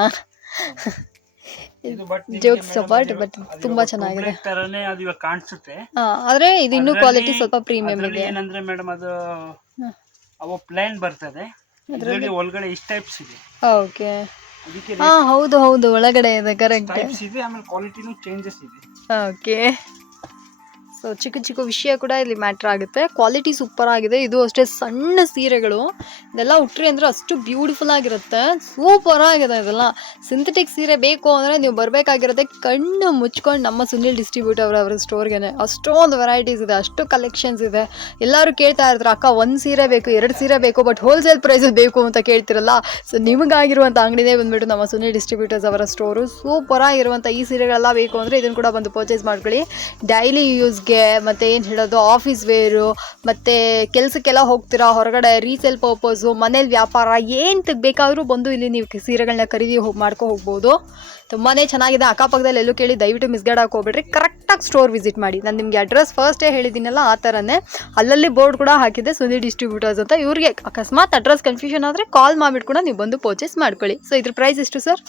Speaker 1: ಜೋಕ್ಸ್ ಅಪಾರ್ಟ್ ಬಟ್ ತುಂಬಾ ಚೆನ್ನಾಗಿದೆ.
Speaker 2: ತರನೇ ಅದು ಇವಾಗ ಕಾಣಿಸುತ್ತೆ.
Speaker 1: ಆದರೆ ಇದು ಇನ್ನೂ ಕ್ವಾಲಿಟಿ ಸ್ವಲ್ಪ ಪ್ರೀಮಿಯಂ ಇದೆ.
Speaker 2: ಏನಂದ್ರೆ ಮೇಡಮ್ ಅದು. ಅವು ಪ್ಲೇನ್ ಬರ್ತದೆ. ಅದರಲ್ಲಿ ಒಳಗಡೆ ಇಷ್ಟ ಟೈಪ್ಸ್ ಇದೆ.
Speaker 1: ಓಕೆ. ಹಾಂ ಹೌದು ಹೌದು ಒಳಗಡೆ ಇದೆ ಕರೆಕ್ಟ್
Speaker 2: ಟೈಪ್ಸ್ ಇದೆ ಆಮೇಲೆ ಕ್ವಾಲಿಟಿನೂ ಚೇಂಜಸ್ ಇದೆ.
Speaker 1: ಓಕೆ. ಸೊ ಚಿಕ್ಕ ಚಿಕ್ಕ ವಿಷಯ ಕೂಡ ಇಲ್ಲಿ ಮ್ಯಾಟ್ರ್ ಆಗುತ್ತೆ. ಕ್ವಾಲಿಟಿ ಸೂಪರ್ ಆಗಿದೆ. ಇದು ಅಷ್ಟೇ ಸಣ್ಣ ಸೀರೆಗಳು. ಇದೆಲ್ಲ ಉಟ್ರಿ ಅಂದರೆ ಅಷ್ಟು ಬ್ಯೂಟಿಫುಲ್ ಆಗಿರುತ್ತೆ. ಸೂಪರ್ ಆಗಿದೆ ಇದೆಲ್ಲ. ಸಿಂಥೆಟಿಕ್ ಸೀರೆ ಬೇಕು ಅಂದರೆ ನೀವು ಬರಬೇಕಾಗಿರುತ್ತೆ ಕಣ್ಣು ಮುಚ್ಕೊಂಡು ನಮ್ಮ ಸುನಿಲ್ ಡಿಸ್ಟ್ರಿಬ್ಯೂಟರ್ ಅವರ ಸ್ಟೋರ್ಗೆ ಅಷ್ಟೊಂದು ವೆರೈಟೀಸ್ ಇದೆ. ಅಷ್ಟು ಕಲೆಕ್ಷನ್ಸ್ ಇದೆ. ಎಲ್ಲರೂ ಕೇಳ್ತಾ ಇರ್ತಾರೆ, ಅಕ್ಕ, ಒಂದು ಸೀರೆ ಬೇಕು, ಎರಡು ಸೀರೆ ಬೇಕು ಬಟ್ ಹೋಲ್ಸೇಲ್ ಪ್ರೈಸಲ್ಲಿ ಬೇಕು ಅಂತ ಕೇಳ್ತಿರಲ್ಲ. ಸೊ ನಿಮಗಾಗಿರುವಂಥ ಅಂಗಡಿನೇ ಬಂದ್ಬಿಟ್ಟು ನಮ್ಮ ಸುನಿಲ್ ಡಿಸ್ಟ್ರಿಬ್ಯೂಟರ್ಸ್ ಅವರ ಸ್ಟೋರು ಸೂಪರ್ ಆಗಿರುವಂಥ ಈ ಸೀರೆಗಳೆಲ್ಲ ಬೇಕು ಅಂದರೆ ಇದನ್ನು ಕೂಡ ಬಂದು ಪರ್ಚೇಸ್ ಮಾಡ್ಕೊಳ್ಳಿ. ಡೈಲಿ ಯೂಸ್ಗೆ ಮತ್ತು ಏನು ಹೇಳೋದು ಆಫೀಸ್ ವೇರು ಮತ್ತು ಕೆಲಸಕ್ಕೆಲ್ಲ ಹೋಗ್ತೀರಾ ಹೊರಗಡೆ ರೀಸೇಲ್ ಪರ್ಪಸ್ ಮನೇಲಿ ವ್ಯಾಪಾರ ಏನು ಬೇಕಾದರೂ ಬಂದು ಇಲ್ಲಿ ನೀವು ಸೀರೆಗಳನ್ನ ಖರೀದಿ ಹೋಗಿ ಮಾಡ್ಕೊ ಹೋಗ್ಬೋದು. ತುಂಬಾ ಚೆನ್ನಾಗಿದೆ ಅಕ್ಕಪಕ್ಕದಲ್ಲಿ ಎಲ್ಲೂ ಕೇಳಿ ದಯವಿಟ್ಟು ಮಿಸ್ಗೈಡ್ ಹೋಗ್ಬೇಡ್ರಿ ಕರೆಕ್ಟಾಗಿ ಸ್ಟೋರ್ ವಿಸಿಟ್ ಮಾಡಿ. ನಾನು ನಿಮಗೆ ಅಡ್ರೆಸ್ ಫಸ್ಟೇ ಹೇಳಿದ್ದೀನಲ್ಲ ಆ ಥರನೇ ಅಲ್ಲಲ್ಲಿ ಬೋರ್ಡ್ ಕೂಡ ಹಾಕಿದೆ ಸುನಿ ಡಿಸ್ಟ್ರಿಬ್ಯೂಟರ್ಸ್ ಅಂತ. ಇವ್ರಿಗೆ ಅಕಸ್ಮಾತ್ ಅಡ್ರೆಸ್ ಕನ್ಫ್ಯೂಷನ್ ಆದರೆ ಕಾಲ್ ಮಾಡಿಬಿಟ್ಟು ಕೂಡ ನೀವು ಬಂದು ಪರ್ಚೇಸ್ ಮಾಡ್ಕೊಳ್ಳಿ. ಸೊ ಇದ್ರ ಪ್ರೈಸ್ ಎಷ್ಟು ಸರ್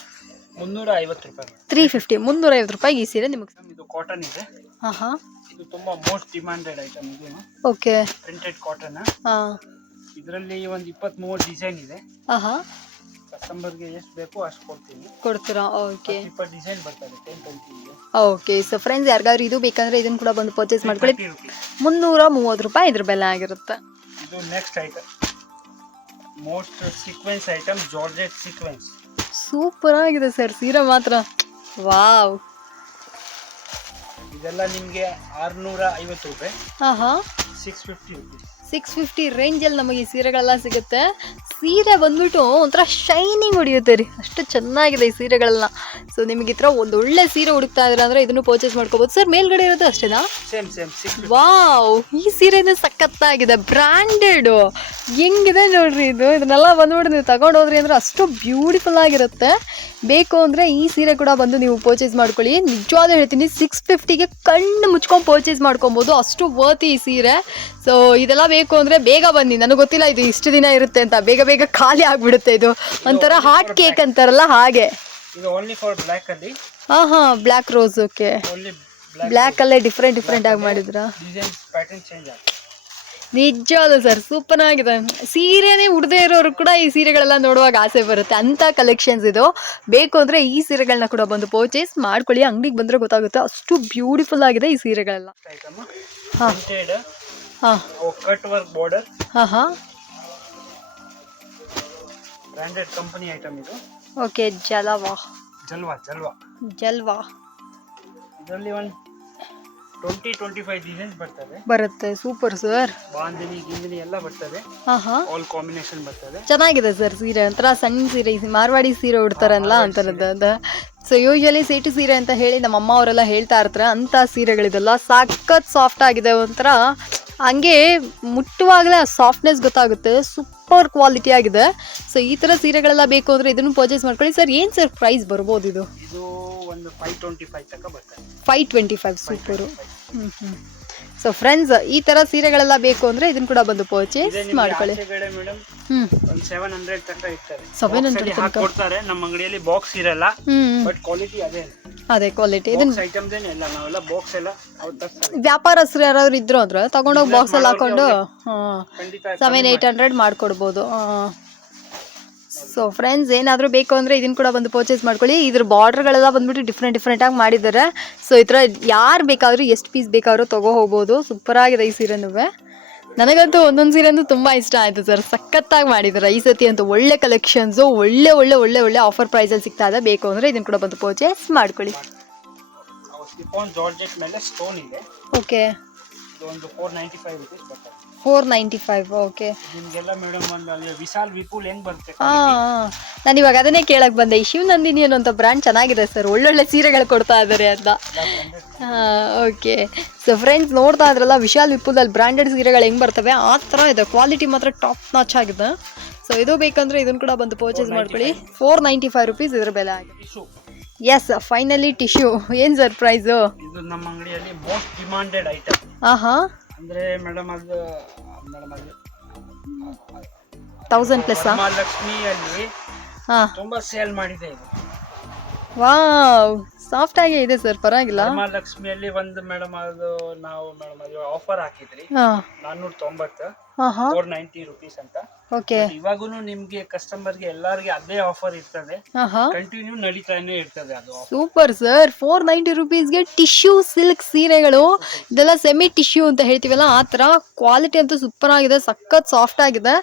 Speaker 2: ಮುನ್ನೂರ ಐವತ್ತು ರೂಪಾಯಿ.
Speaker 1: ತ್ರೀ ಫಿಫ್ಟಿ ಮುನ್ನೂರೈವತ್ತು ರೂಪಾಯಿ ಈ ಸೀರೆ ನಿಮಗೆ
Speaker 2: ಕಾಟನ್ ಇದೆ.
Speaker 1: ಹಾಂ ಹಾಂ
Speaker 2: ಇದು ತುಂಬಾ ಮೋಸ್ಟ್ ಡಿಮ್ಯಾಂಡೆಡ್ ಐಟಮ್ ಇದು.
Speaker 1: ಓಕೆ
Speaker 2: ಪ್ರಿಂಟೆಡ್ ಕಾಟನ್
Speaker 1: ಹಾಂ.
Speaker 2: ಇದರಲ್ಲಿ ಒಂದು ಇಪ್ಪತ್ತ್ ಮೂರು ಡಿಸೈನ್ ಇದೆ
Speaker 1: ಹಾಂ
Speaker 2: ಕಸ್ಟಮರ್ಗೆ ಎಷ್ಟು ಬೇಕು ಅಷ್ಟು ಕೊಡ್ತೀನಿ.
Speaker 1: ಕೊಡ್ತೀರಾ? ಓಕೆ
Speaker 2: ಇಪ್ಪತ್ತು ಡಿಸೈನ್ ಬರ್ತದೆ ten twenty
Speaker 1: okay so friends ಯಾರಿಗಾದ್ರೂ ಇದು ಬೇಕಂದ್ರೆ ಇದನ್ನು ಕೂಡ ಬಂದು ಪರ್ಚೇಸ್ ಮಾಡ್ಕೊಳ್ಳಿ. ಮುನ್ನೂರ ಮೂವತ್ತು ರೂಪಾಯಿ ಇದ್ರ ಬೆಲೆ ಆಗಿರುತ್ತೆ.
Speaker 2: ಇದು next item most sequence item georgette sequence
Speaker 1: super ಆಗಿದೆ ಸರ್ ಸೀರೆ ಮಾತ್ರ. ವಾವ್
Speaker 2: ಇದೆಲ್ಲ ನಿಮಗೆ ಆರುನೂರ ಐವತ್ತು ರೂಪಾಯಿ.
Speaker 1: ಹಾಂ ಹಾಂ
Speaker 2: six fifty rupees
Speaker 1: six fifty ರೇಂಜಲ್ಲಿ ನಮಗೆ ಈ ಸೀರೆಗಳೆಲ್ಲ ಸಿಗುತ್ತೆ. ಸೀರೆ ಬಂದ್ಬಿಟ್ಟು ಒಂಥರ ಶೈನಿಂಗ್ ಹೊಡಿಯುತ್ತೆ ರೀ. ಅಷ್ಟು ಚೆನ್ನಾಗಿದೆ ಈ ಸೀರೆಗಳೆಲ್ಲ ಸೊ ನಿಮಗೆ ಈ ಥರ ಒಂದು ಒಳ್ಳೆ ಸೀರೆ ಹುಡುಕ್ತಾ ಇದ್ರೆ ಅಂದರೆ ಇದನ್ನು ಪರ್ಚೇಸ್ ಮಾಡ್ಕೋಬೋದು. ಸರ್ ಮೇಲ್ಗಡೆ ಇರೋದು ಅಷ್ಟೇನಾ?
Speaker 2: ಸೇಮ್ ಸೇಮ್
Speaker 1: ವಾವ್ ಈ ಸೀರೆನೇ ಸಖತ್ತಾಗಿದೆ. ಬ್ರ್ಯಾಂಡೆಡು ಹೆಂಗಿದೆ ನೋಡ್ರಿ ಇದು? ಇದನ್ನೆಲ್ಲ ಬಂದ್ಬಿಟ್ಟು ನೀವು ತಗೊಂಡೋದ್ರಿ ಅಂದ್ರೆ ಅಷ್ಟು ಬ್ಯೂಟಿಫುಲ್ ಆಗಿರುತ್ತೆ. ಬೇಕು ಅಂದರೆ ಈ ಸೀರೆ ಕೂಡ ಬಂದು ನೀವು ಪರ್ಚೇಸ್ ಮಾಡ್ಕೊಳ್ಳಿ. ನಿಜವಾದ ಹೇಳ್ತೀನಿ ಸಿಕ್ಸ್ ಫಿಫ್ಟಿಗೆ ಕಣ್ಣು ಮುಚ್ಕೊಂಡು ಪರ್ಚೇಸ್ ಮಾಡ್ಕೊಬೋದು. ಅಷ್ಟು ವರ್ತಿ ಈ ಸೀರೆ. ಸೊ ಇದೆಲ್ಲ ಬೇಕು ಅಂದರೆ ಬೇಗ ಬನ್ನಿ. ನನಗೆ ಗೊತ್ತಿಲ್ಲ ಇದು ಇಷ್ಟು ದಿನ ಇರುತ್ತೆ ಅಂತ. ಬೇಗ ಬೇಗ ಖಾಲಿ ಆಗಿಬಿಡುತ್ತೆ ಇದು. ಒಂಥರ ಹಾಟ್ ಕೇಕ್ ಅಂತಾರಲ್ಲ ಹಾಗೆ. ಹಾಂ ಹಾಂ ಬ್ಲ್ಯಾಕ್ ರೋಸ್ ಓಕೆ ಬ್ಲ್ಯಾಕಲ್ಲೇ ಡಿಫ್ರೆಂಟ್ ಡಿಫ್ರೆಂಟ್ ಆಗಿ ಮಾಡಿದ್ರಾ
Speaker 2: ಡಿಸೈನ್ಸ್ ಪ್ಯಾಟರ್ನ್ ಚೇಂಜ್ ಆಗುತ್ತೆ
Speaker 1: ನಿಜವಾದ ಸರ್ ಸೂಪರ್ ಆಗಿದೆ. ಸೀರೆನೇ ಉಡದೇ ಇರೋರು ಕೂಡ ಈ ಸೀರೆಗಳೆಲ್ಲ ನೋಡುವಾಗ ಆಸೆ ಬರುತ್ತೆ. ಅಂಥ ಕಲೆಕ್ಷನ್ಸ್ ಇದು. ಬೇಕು ಅಂದರೆ ಈ ಸೀರೆಗಳನ್ನ ಕೂಡ ಬಂದು ಪರ್ಚೇಸ್ ಮಾಡ್ಕೊಳ್ಳಿ. ಅಂಗಡಿಗೆ ಬಂದರೆ ಗೊತ್ತಾಗುತ್ತೆ. ಅಷ್ಟು ಬ್ಯೂಟಿಫುಲ್ ಆಗಿದೆ ಈ ಸೀರೆಗಳೆಲ್ಲ. ಹಾಂ. ಹಾಂ. ಹಾಂ ಹಾಂ.
Speaker 2: ಬ್ರಾಂಡೆಡ್ ಕಂಪನಿ ಐಟಮ್ ಇದು.
Speaker 1: ಓಕೆ ಜಲವಾ.
Speaker 2: ಜಲ್ವಾ ಜಲ್ವಾ.
Speaker 1: ಜಲ್ವಾ.
Speaker 2: ಇದರಲ್ಲಿ ಒಂದು ಟ್ವೆಂಟಿ ಟ್ವೆಂಟಿ ಫೈವ್ ಡಿಸೈನ್ಸ್ ಬರ್ತದೆ.
Speaker 1: ಬರುತ್ತೆ ಸೂಪರ್ ಸರ್
Speaker 2: ಬಾಂದಿನಿ ಗಿಂದಿನಿ ಎಲ್ಲ ಬರ್ತದೆ.
Speaker 1: ಹಾಂ ಹಾಂ
Speaker 2: ಆಲ್ ಕಾಂಬಿನೇಷನ್ ಬರ್ತದೆ.
Speaker 1: ಚೆನ್ನಾಗಿದೆ ಸರ್ ಸೀರೆ ಒಂಥರ ಸಣ್ಣ ಸೀರೆ ಈ ಮಾರ್ವಾಡಿ ಸೀರೆ ಉಡ್ತಾರಲ್ಲ ಅಂತರದ್ದು ಸೊ ಯೂಶಲಿ ಸೀಟು ಸೀರೆ ಅಂತ ಹೇಳಿ ನಮ್ಮ ಅಮ್ಮ ಅವರೆಲ್ಲ ಹೇಳ್ತಾ ಇರ್ತಾರೆ ಅಂಥ ಸೀರೆಗಳಿದೆಲ್ಲ ಸಖತ್ ಸಾಫ್ಟ್ ಆಗಿದೆ ಒಂಥರ. ಹಂಗೆ ಮುಟ್ಟುವಾಗಲೇ ಆ ಸಾಫ್ಟ್ನೆಸ್ ಗೊತ್ತಾಗುತ್ತೆ ಸೂಪರ್ ಕ್ವಾಲಿಟಿ ಆಗಿದೆ. ಸೊ ಈ ಥರ ಸೀರೆಗಳೆಲ್ಲ ಬೇಕು ಅಂದರೆ ಇದನ್ನು ಪರ್ಚೇಸ್ ಮಾಡ್ಕೊಳ್ಳಿ. ಸರ್ ಏನು ಸರ್ ಪ್ರೈಸ್ ಬರ್ಬೋದು ಇದು?
Speaker 2: ಇದು ಒಂದು ಫೈವ್ ಟ್ವೆಂಟಿ ಫೈವ್ ತನಕ ಬರ್ತದೆ.
Speaker 1: ಫೈವ್ ಟ್ವೆಂಟಿ ಫೈವ್ ಸೂಪರು ಹ್ಞೂ ಹ್ಞೂ ಸೊ ಫ್ರೆಂಡ್ಸ್ ಈ ಥರ ಸೀರೆಗಳೆಲ್ಲ ಬೇಕು ಅಂದ್ರೆ ಇದನ್ನ ಕೂಡ ಬಂದು ಪರ್ಚೇಸ್ ಮಾಡ್ಕೊಳ್ಳಿ. ಹ್ಞೂ
Speaker 2: ಒಂದು ಸೆವೆನ್ ಹಂಡ್ರೆಡ್ ತನಕ ಇರ್ತಾರೆ
Speaker 1: 700
Speaker 2: ಹಂಡ್ರೆಡ್ ತನಕ. ಕೊಡ್ತಾರೆ ನಮ್ಮ ಅಂಗಡಿಯಲ್ಲಿ ಬಾಕ್ಸ್ ಇರಲ್ಲ ಬಟ್ ಕ್ವಾಲಿಟಿ ಅದೇ
Speaker 1: ಅದೇ ಕ್ವಾಲಿಟಿ ಇದನ್ನ
Speaker 2: ಬಾಕ್ಸ್ ಐಟಮ್ಸ್ ಏನಿಲ್ಲ ನಾವೆಲ್ಲ ಬಾಕ್ಸ್ ಎಲ್ಲ
Speaker 1: ವ್ಯಾಪಾರಸ್ಥರು ಯಾರಾದ್ರು ಇದ್ರು ಅಂದ್ರೆ ತಗೊಂಡೋಗಿ ಬಾಕ್ಸಲ್ಲಿ ಹಾಕೊಂಡು ಹಾಂ
Speaker 2: ಖಂಡಿತ
Speaker 1: ಸೆವೆನ್ ಏಯ್ಟ್ ಹಂಡ್ರೆಡ್ ಮಾಡಿಕೊಡ್ಬೋದು. ಸೊ ಫ್ರೆಂಡ್ಸ್ ಏನಾದರೂ ಬೇಕು ಅಂದರೆ ಇದನ್ನು ಕೂಡ ಬಂದು ಪರ್ಚೇಸ್ ಮಾಡ್ಕೊಳ್ಳಿ. ಇದ್ರ ಬಾರ್ಡ್ರ್ಗಳೆಲ್ಲ ಬಂದ್ಬಿಟ್ಟು ಡಿಫ್ರೆಂಟ್ ಡಿಫ್ರೆಂಟಾಗಿ ಮಾಡಿದ್ದಾರೆ. ಸೊ ಈ ಥರ ಯಾರು ಬೇಕಾದರೂ ಎಷ್ಟು ಪೀಸ್ ಬೇಕಾದರೂ ತೊಗೋ ಹೋಗ್ಬೋದು. ಸೂಪರಾಗಿದೆ ಈ ಸೀರೆನೂ ನನಗಂತೂ ಒಂದೊಂದು ಸೀರೆನೂ ತುಂಬ ಇಷ್ಟ ಆಯಿತು ಸರ್. ಸಖತ್ತಾಗಿ ಮಾಡಿದ್ದಾರೆ. ಈ ಸತಿ ಅಂತೂ ಒಳ್ಳೆ ಕಲೆಕ್ಷನ್ಸು ಒಳ್ಳೆ ಒಳ್ಳೆ ಒಳ್ಳೆ ಒಳ್ಳೆ ಆಫರ್ ಪ್ರೈಸಲ್ಲಿ ಸಿಗ್ತಾ ಇದೆ. ಬೇಕು ಅಂದರೆ ಇದನ್ನು ಕೂಡ ಬಂದು ಪರ್ಚೇಸ್ ಮಾಡ್ಕೊಳ್ಳಿ. Okay
Speaker 2: four ninety five
Speaker 1: okay
Speaker 2: ನಿಮ್ಗೆಲ್ಲ ಮೇಡಮ್ ಒಂದು ಅಲ್ಲಿ ವಿಶಾಲ್ ವಿಪುಲ್ ಹೆಂಗ್ ಬರುತ್ತೆ
Speaker 1: ಹಾಂ ನಾನು ಇವಾಗ ಅದನ್ನೇ ಕೇಳಕ್ಕೆ ಬಂದೆ. ಈ ಶಿವನಂದಿನಿ ಅನ್ನೋಂಥ ಬ್ರ್ಯಾಂಡ್ ಚೆನ್ನಾಗಿದೆ ಸರ್ ಒಳ್ಳೊಳ್ಳೆ ಸೀರೆಗಳು ಕೊಡ್ತಾ ಇದ್ದಾರೆ ಅಂತ. ಓಕೆ ಸೊ ಫ್ರೆಂಡ್ಸ್ ನೋಡ್ತಾ ಇದ್ರಲ್ಲ ವಿಶಾಲ್ ವಿಪುಲಲ್ಲಿ ಬ್ರ್ಯಾಂಡೆಡ್ ಸೀರೆಗಳು ಹೆಂಗೆ ಬರ್ತವೆ? ಆ ಥರ ಇದೆ. ಕ್ವಾಲಿಟಿ ಮಾತ್ರ ಟಾಪ್ ನಾಚ್ ಆಗಿದೆ. ಸೊ ಇದು ಬೇಕಂದ್ರೆ ಇದನ್ನು ಕೂಡ ಬಂದು ಪರ್ಚೇಸ್ ಮಾಡ್ಕೊಳ್ಳಿ. ಫೋರ್ ನೈಂಟಿ ಫೈವ್ ರುಪೀಸ್ ಇದ್ರ ಬೆಲೆ ಆಗಿದೆ. ಎಸ್ ಫೈನಲಿ ಟಿಶ್ಯೂ ಏನು ಸರ್ ಪ್ರೈಸು
Speaker 2: ಇದು ನಮ್ಮ ಅಂಗಡಿಯಲ್ಲಿ ಮೋಸ್ಟ್ ಡಿಮಾಂಡೆಡ್ ಐಟಮ್
Speaker 1: ಆಹಾ. ಹಾಂ
Speaker 2: ಅಂದ್ರೆ ಮೇಡಮ್ ಅದು ಮೇಡಮ್ ಅದು
Speaker 1: ತೌಸಂಡ್ ಪ್ಲಸ್
Speaker 2: ಲಕ್ಷ್ಮಿಯಲ್ಲಿ
Speaker 1: ಹಾಂ.
Speaker 2: ತುಂಬಾ ಸೇಲ್ ಮಾಡಿದೆ ಇದು.
Speaker 1: ವಾವ್ ಸಾಫ್ಟ್ ಆಗೇ ಇದೆ ಸರ್ ಪರವಾಗಿಲ್ಲ.
Speaker 2: ಲಕ್ಷ್ಮಿಯಲ್ಲಿ ಒಂದು ಮೇಡಮ್ ಅದು ನಾವು ಮೇಡಮ್ ಅದು ಆಫರ್ ಹಾಕಿದ್ರಿ.
Speaker 1: ಹಾಂ.
Speaker 2: ನಾನ್ನೂರ ತೊಂಬತ್ತು. ಫೋರ್ ನೈಂಟಿ ರುಪೀಸ್ ಅಂತ.
Speaker 1: ಓಕೆ
Speaker 2: ಇವಾಗೂ ನಿಮ್ಗೆ ಕಸ್ಟಮರ್ಗೆ ಎಲ್ಲರಿಗೆ ಅದೇ ಆಫರ್ ಇರ್ತದೆ. ಕಂಟಿನ್ಯೂ ನಡೀತಾನೆ ಇರ್ತದೆ ಅದು
Speaker 1: ಸೂಪರ್ ಸರ್ ಫೋರ್ ನೈಂಟಿ ರುಪೀಸ್ಗೆ ಟಿಶ್ಯೂ ಸಿಲ್ಕ್ ಸೀರೆಗಳು. ಇದೆಲ್ಲ ಸೆಮಿ ಟಿಶ್ಯೂ ಅಂತ ಹೇಳ್ತೀವಲ್ಲ ಆ ಥರ ಕ್ವಾಲಿಟಿ ಅಂತೂ ಸೂಪರ್ ಆಗಿದೆ ಸಖತ್ ಸಾಫ್ಟ್ ಆಗಿದೆ.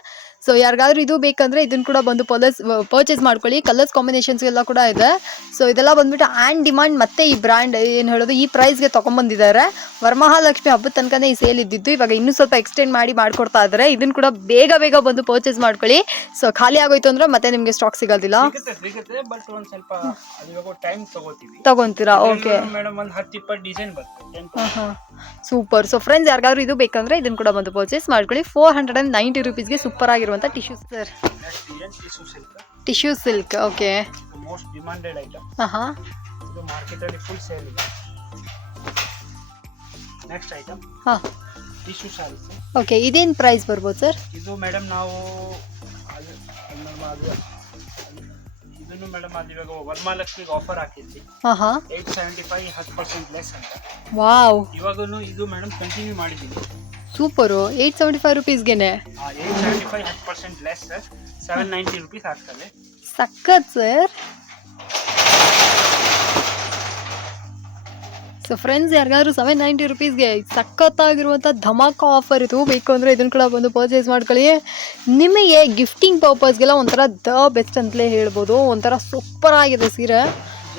Speaker 1: ಸೊ ಯಾರಿಗಾದ್ರೂ ಇದು ಬೇಕಂದ್ರೆ ಇದನ್ನ ಕೂಡ ಬಂದು ಪರ್ಲಸ್ ಪರ್ಚೇಸ್ ಮಾಡ್ಕೊಳ್ಳಿ. ಕಲರ್ಸ್ ಕಾಂಬಿನೇಷನ್ಸ್ ಎಲ್ಲ ಕೂಡ ಇದೆ. ಸೊ ಇದೆಲ್ಲ ಬಂದ್ಬಿಟ್ಟು ಆ್ಯಂಡ್ ಡಿಮಾಂಡ್ ಮತ್ತೆ ಈ ಬ್ರ್ಯಾಂಡ್ ಏನು ಹೇಳೋದು ಈ ಪ್ರೈಸ್ಗೆ ತೊಗೊಂಬಂದಿದ್ದಾರೆ. ವರಮಹಾಲಕ್ಷ್ಮಿ ಹಬ್ಬದ ತನಕನೇ ಈ ಸೇಲ್ ಇದ್ದಿದ್ದು. ಇವಾಗ ಇನ್ನೂ ಸ್ವಲ್ಪ ಎಕ್ಸ್ಟೆಂಡ್ ಮಾಡಿ ಮಾಡ್ಕೊಡ್ತಾ ಇದ್ದಾರೆ. ಇದನ್ನ ಕೂಡ ಬೇಗ ಬೇಗ ಬಂದು ಪರ್ಚೇಸ್ ಮಾಡ್ಕೊಳ್ಳಿ. ಸೊ ಖಾಲಿ ಆಗೋಯ್ತು ಅಂದ್ರೆ ಮತ್ತೆ ನಿಮಗೆ ಸ್ಟಾಕ್ ಸಿಗೋದಿಲ್ಲ. ತಗೊಂತೀರಾ? ಓಕೆ ಸೂಪರ್ ಸೊ ಫ್ರೆಂಡ್ಸ್ ಯಾರಿಗಾದ್ರೂ ಇದು ಬೇಕಂದ್ರೆ ಇದನ್ನ ಕೂಡ ಬಂದು ಪರ್ಚೇಸ್ ಮಾಡ್ಕೊಳ್ಳಿ. ಫೋರ್ ಹಂಡ್ರೆಡ್ ಅಂಡ್ ನೈಂಟಿ ರುಪೀಸ್ಗೆ ಸೂಪರ್ ಆಗಿರುವಂಥ tissue sir
Speaker 2: tissue silk
Speaker 1: okay.
Speaker 2: Most demanded item
Speaker 1: ಹಾಂ
Speaker 2: ಇದು ಮಾರ್ಕೆಟ್ ಅಲ್ಲಿ ಫುಲ್ ಸೇಲ್ ಇದೆ. ನೆಕ್ಸ್ಟ್ ಐಟಮ್
Speaker 1: ಹಾ.
Speaker 2: ಟಿಶ್ಯೂ ಸ್ಯಾರೀಸ್
Speaker 1: ಓಕೆ ಇದೇನ್ ಪ್ರೈಸ್ ಬರ್ಬೋದು ಸರ್
Speaker 2: ಇದು ಮೇಡಮ್ ನಾವು ಇದನ್ನು ಮೇಡಮ್ ಅದು ಇವಾಗ ವರಮಹಾಲಕ್ಷ್ಮಿಗೆ ಆಫರ್ ಹಾಕಿದ್ವಿ. ಏಯ್ಟ್ ಸೆವೆಂಟಿ ಫೈವ್ ಹತ್ತು ಪರ್ಸೆಂಟ್ ಲೆಸ್ ಅಂತ.
Speaker 1: ವಾವ್.
Speaker 2: ಇವಾಗೂ ಇದು ಮೇಡಮ್ ಕಂಟಿನ್ಯೂ ಮಾಡಿದ್ದೀನಿ
Speaker 1: ಸೂಪರು. ಏಯ್ಟ್ ಸೆವೆಂಟಿ ಫೈವ್ ರುಪೀಸ್ಗೆನೆ.
Speaker 2: ಏಯ್ಟ್ ಸೆವೆಂಟಿ ಫೈವ್ ಹತ್ತು percent less seven ninety rupees ಆಗ್ತದೆ.
Speaker 1: ಸಖತ್ ಸರ್ ಸೊ ಫ್ರೆಂಡ್ಸ್ ಯಾರಿಗಾದ್ರೂ ಸೆವೆನ್ ನೈಂಟಿ ರುಪೀಸ್ಗೆ ಸಖತ್ತಾಗಿರುವಂಥ ಧಮಾಕ ಆಫರ್ ಇದು ಬೇಕು ಅಂದರೆ ಇದನ್ನು ಕೂಡ ಬಂದು ಪರ್ಚೇಸ್ ಮಾಡ್ಕೊಳ್ಳಿ. ನಿಮಗೆ ಗಿಫ್ಟಿಂಗ್ ಪರ್ಪಸ್ಗೆಲ್ಲ ಒಂಥರ ದ ಬೆಸ್ಟ್ ಅಂತಲೇ ಹೇಳ್ಬೋದು. ಒಂಥರ ಸೂಪರ್ ಆಗಿದೆ ಸೀರೆ.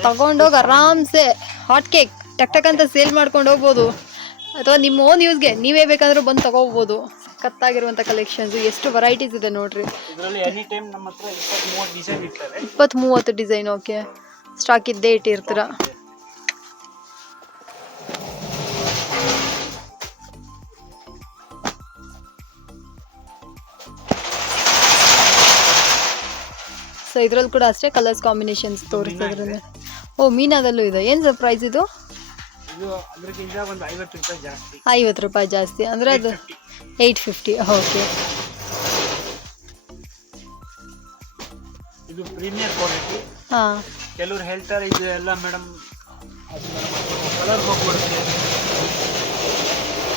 Speaker 1: ತಗೊಂಡೋಗಿ ಆರಾಮ್ಸೆ. ಹಾಟ್ ಕೇಕ್ ಟಕ್ ಟಕ್ ಅಂತ ಸೇಲ್ ಮಾಡ್ಕೊಂಡು ಹೋಗ್ಬೋದು. ಅಥವಾ ನಿಮ್ಮ ಓನ್ ಯೂಸ್ಗೆ ನೀವೇ ಬೇಕಾದರೂ ಬಂದು ತಗೋಬೋದು. ಕತ್ತಾಗಿರುವಂಥ ಕಲೆಕ್ಷನ್ಸ್ ಎಷ್ಟು ವೆರೈಟೀಸ್ ಇದೆ ನೋಡ್ರಿ.
Speaker 2: ಇಪ್ಪತ್ತ್ ಮೂವತ್ತು ಡಿಸೈನ್
Speaker 1: ಓಕೆ ಸ್ಟಾಕ್ ಇದ್ದೇ ಇಟ್ಟಿರ್ತೀರ? ಸೊ ಇದ್ರಲ್ಲಿ ಕೂಡ ಅಷ್ಟೇ ಕಲರ್ಸ್ ಕಾಂಬಿನೇಷನ್ಸ್ ತೋರಿಸಿದ್ರಲ್ಲಿ. ಓ ಮೀನಾದಲ್ಲೂ ಇದೆ. ಏನು ಸರ್ ಪ್ರೈಸ್ ಇದು?
Speaker 2: ಇದು ಅದ್ರಕ್ಕಿಂತ ಒಂದು ಐವತ್ತು ರೂಪಾಯಿ ಜಾಸ್ತಿ.
Speaker 1: ಐವತ್ತು ರೂಪಾಯಿ ಜಾಸ್ತಿ ಅಂದರೆ ಅದು ಏಯ್ಟ್ ಫಿಫ್ಟಿ ಓಕೆ.
Speaker 2: ಇದು ಪ್ರೀಮಿಯರ್ ಕ್ವಾಲಿಟಿ.
Speaker 1: ಹಾಂ.
Speaker 2: ಕೆಲವ್ರು ಹೇಳ್ತಾರೆ ಇದು ಎಲ್ಲ ಮೇಡಮ್ ಕಲರ್ ಹೋಗ್ಬಿಡುತ್ತೆ.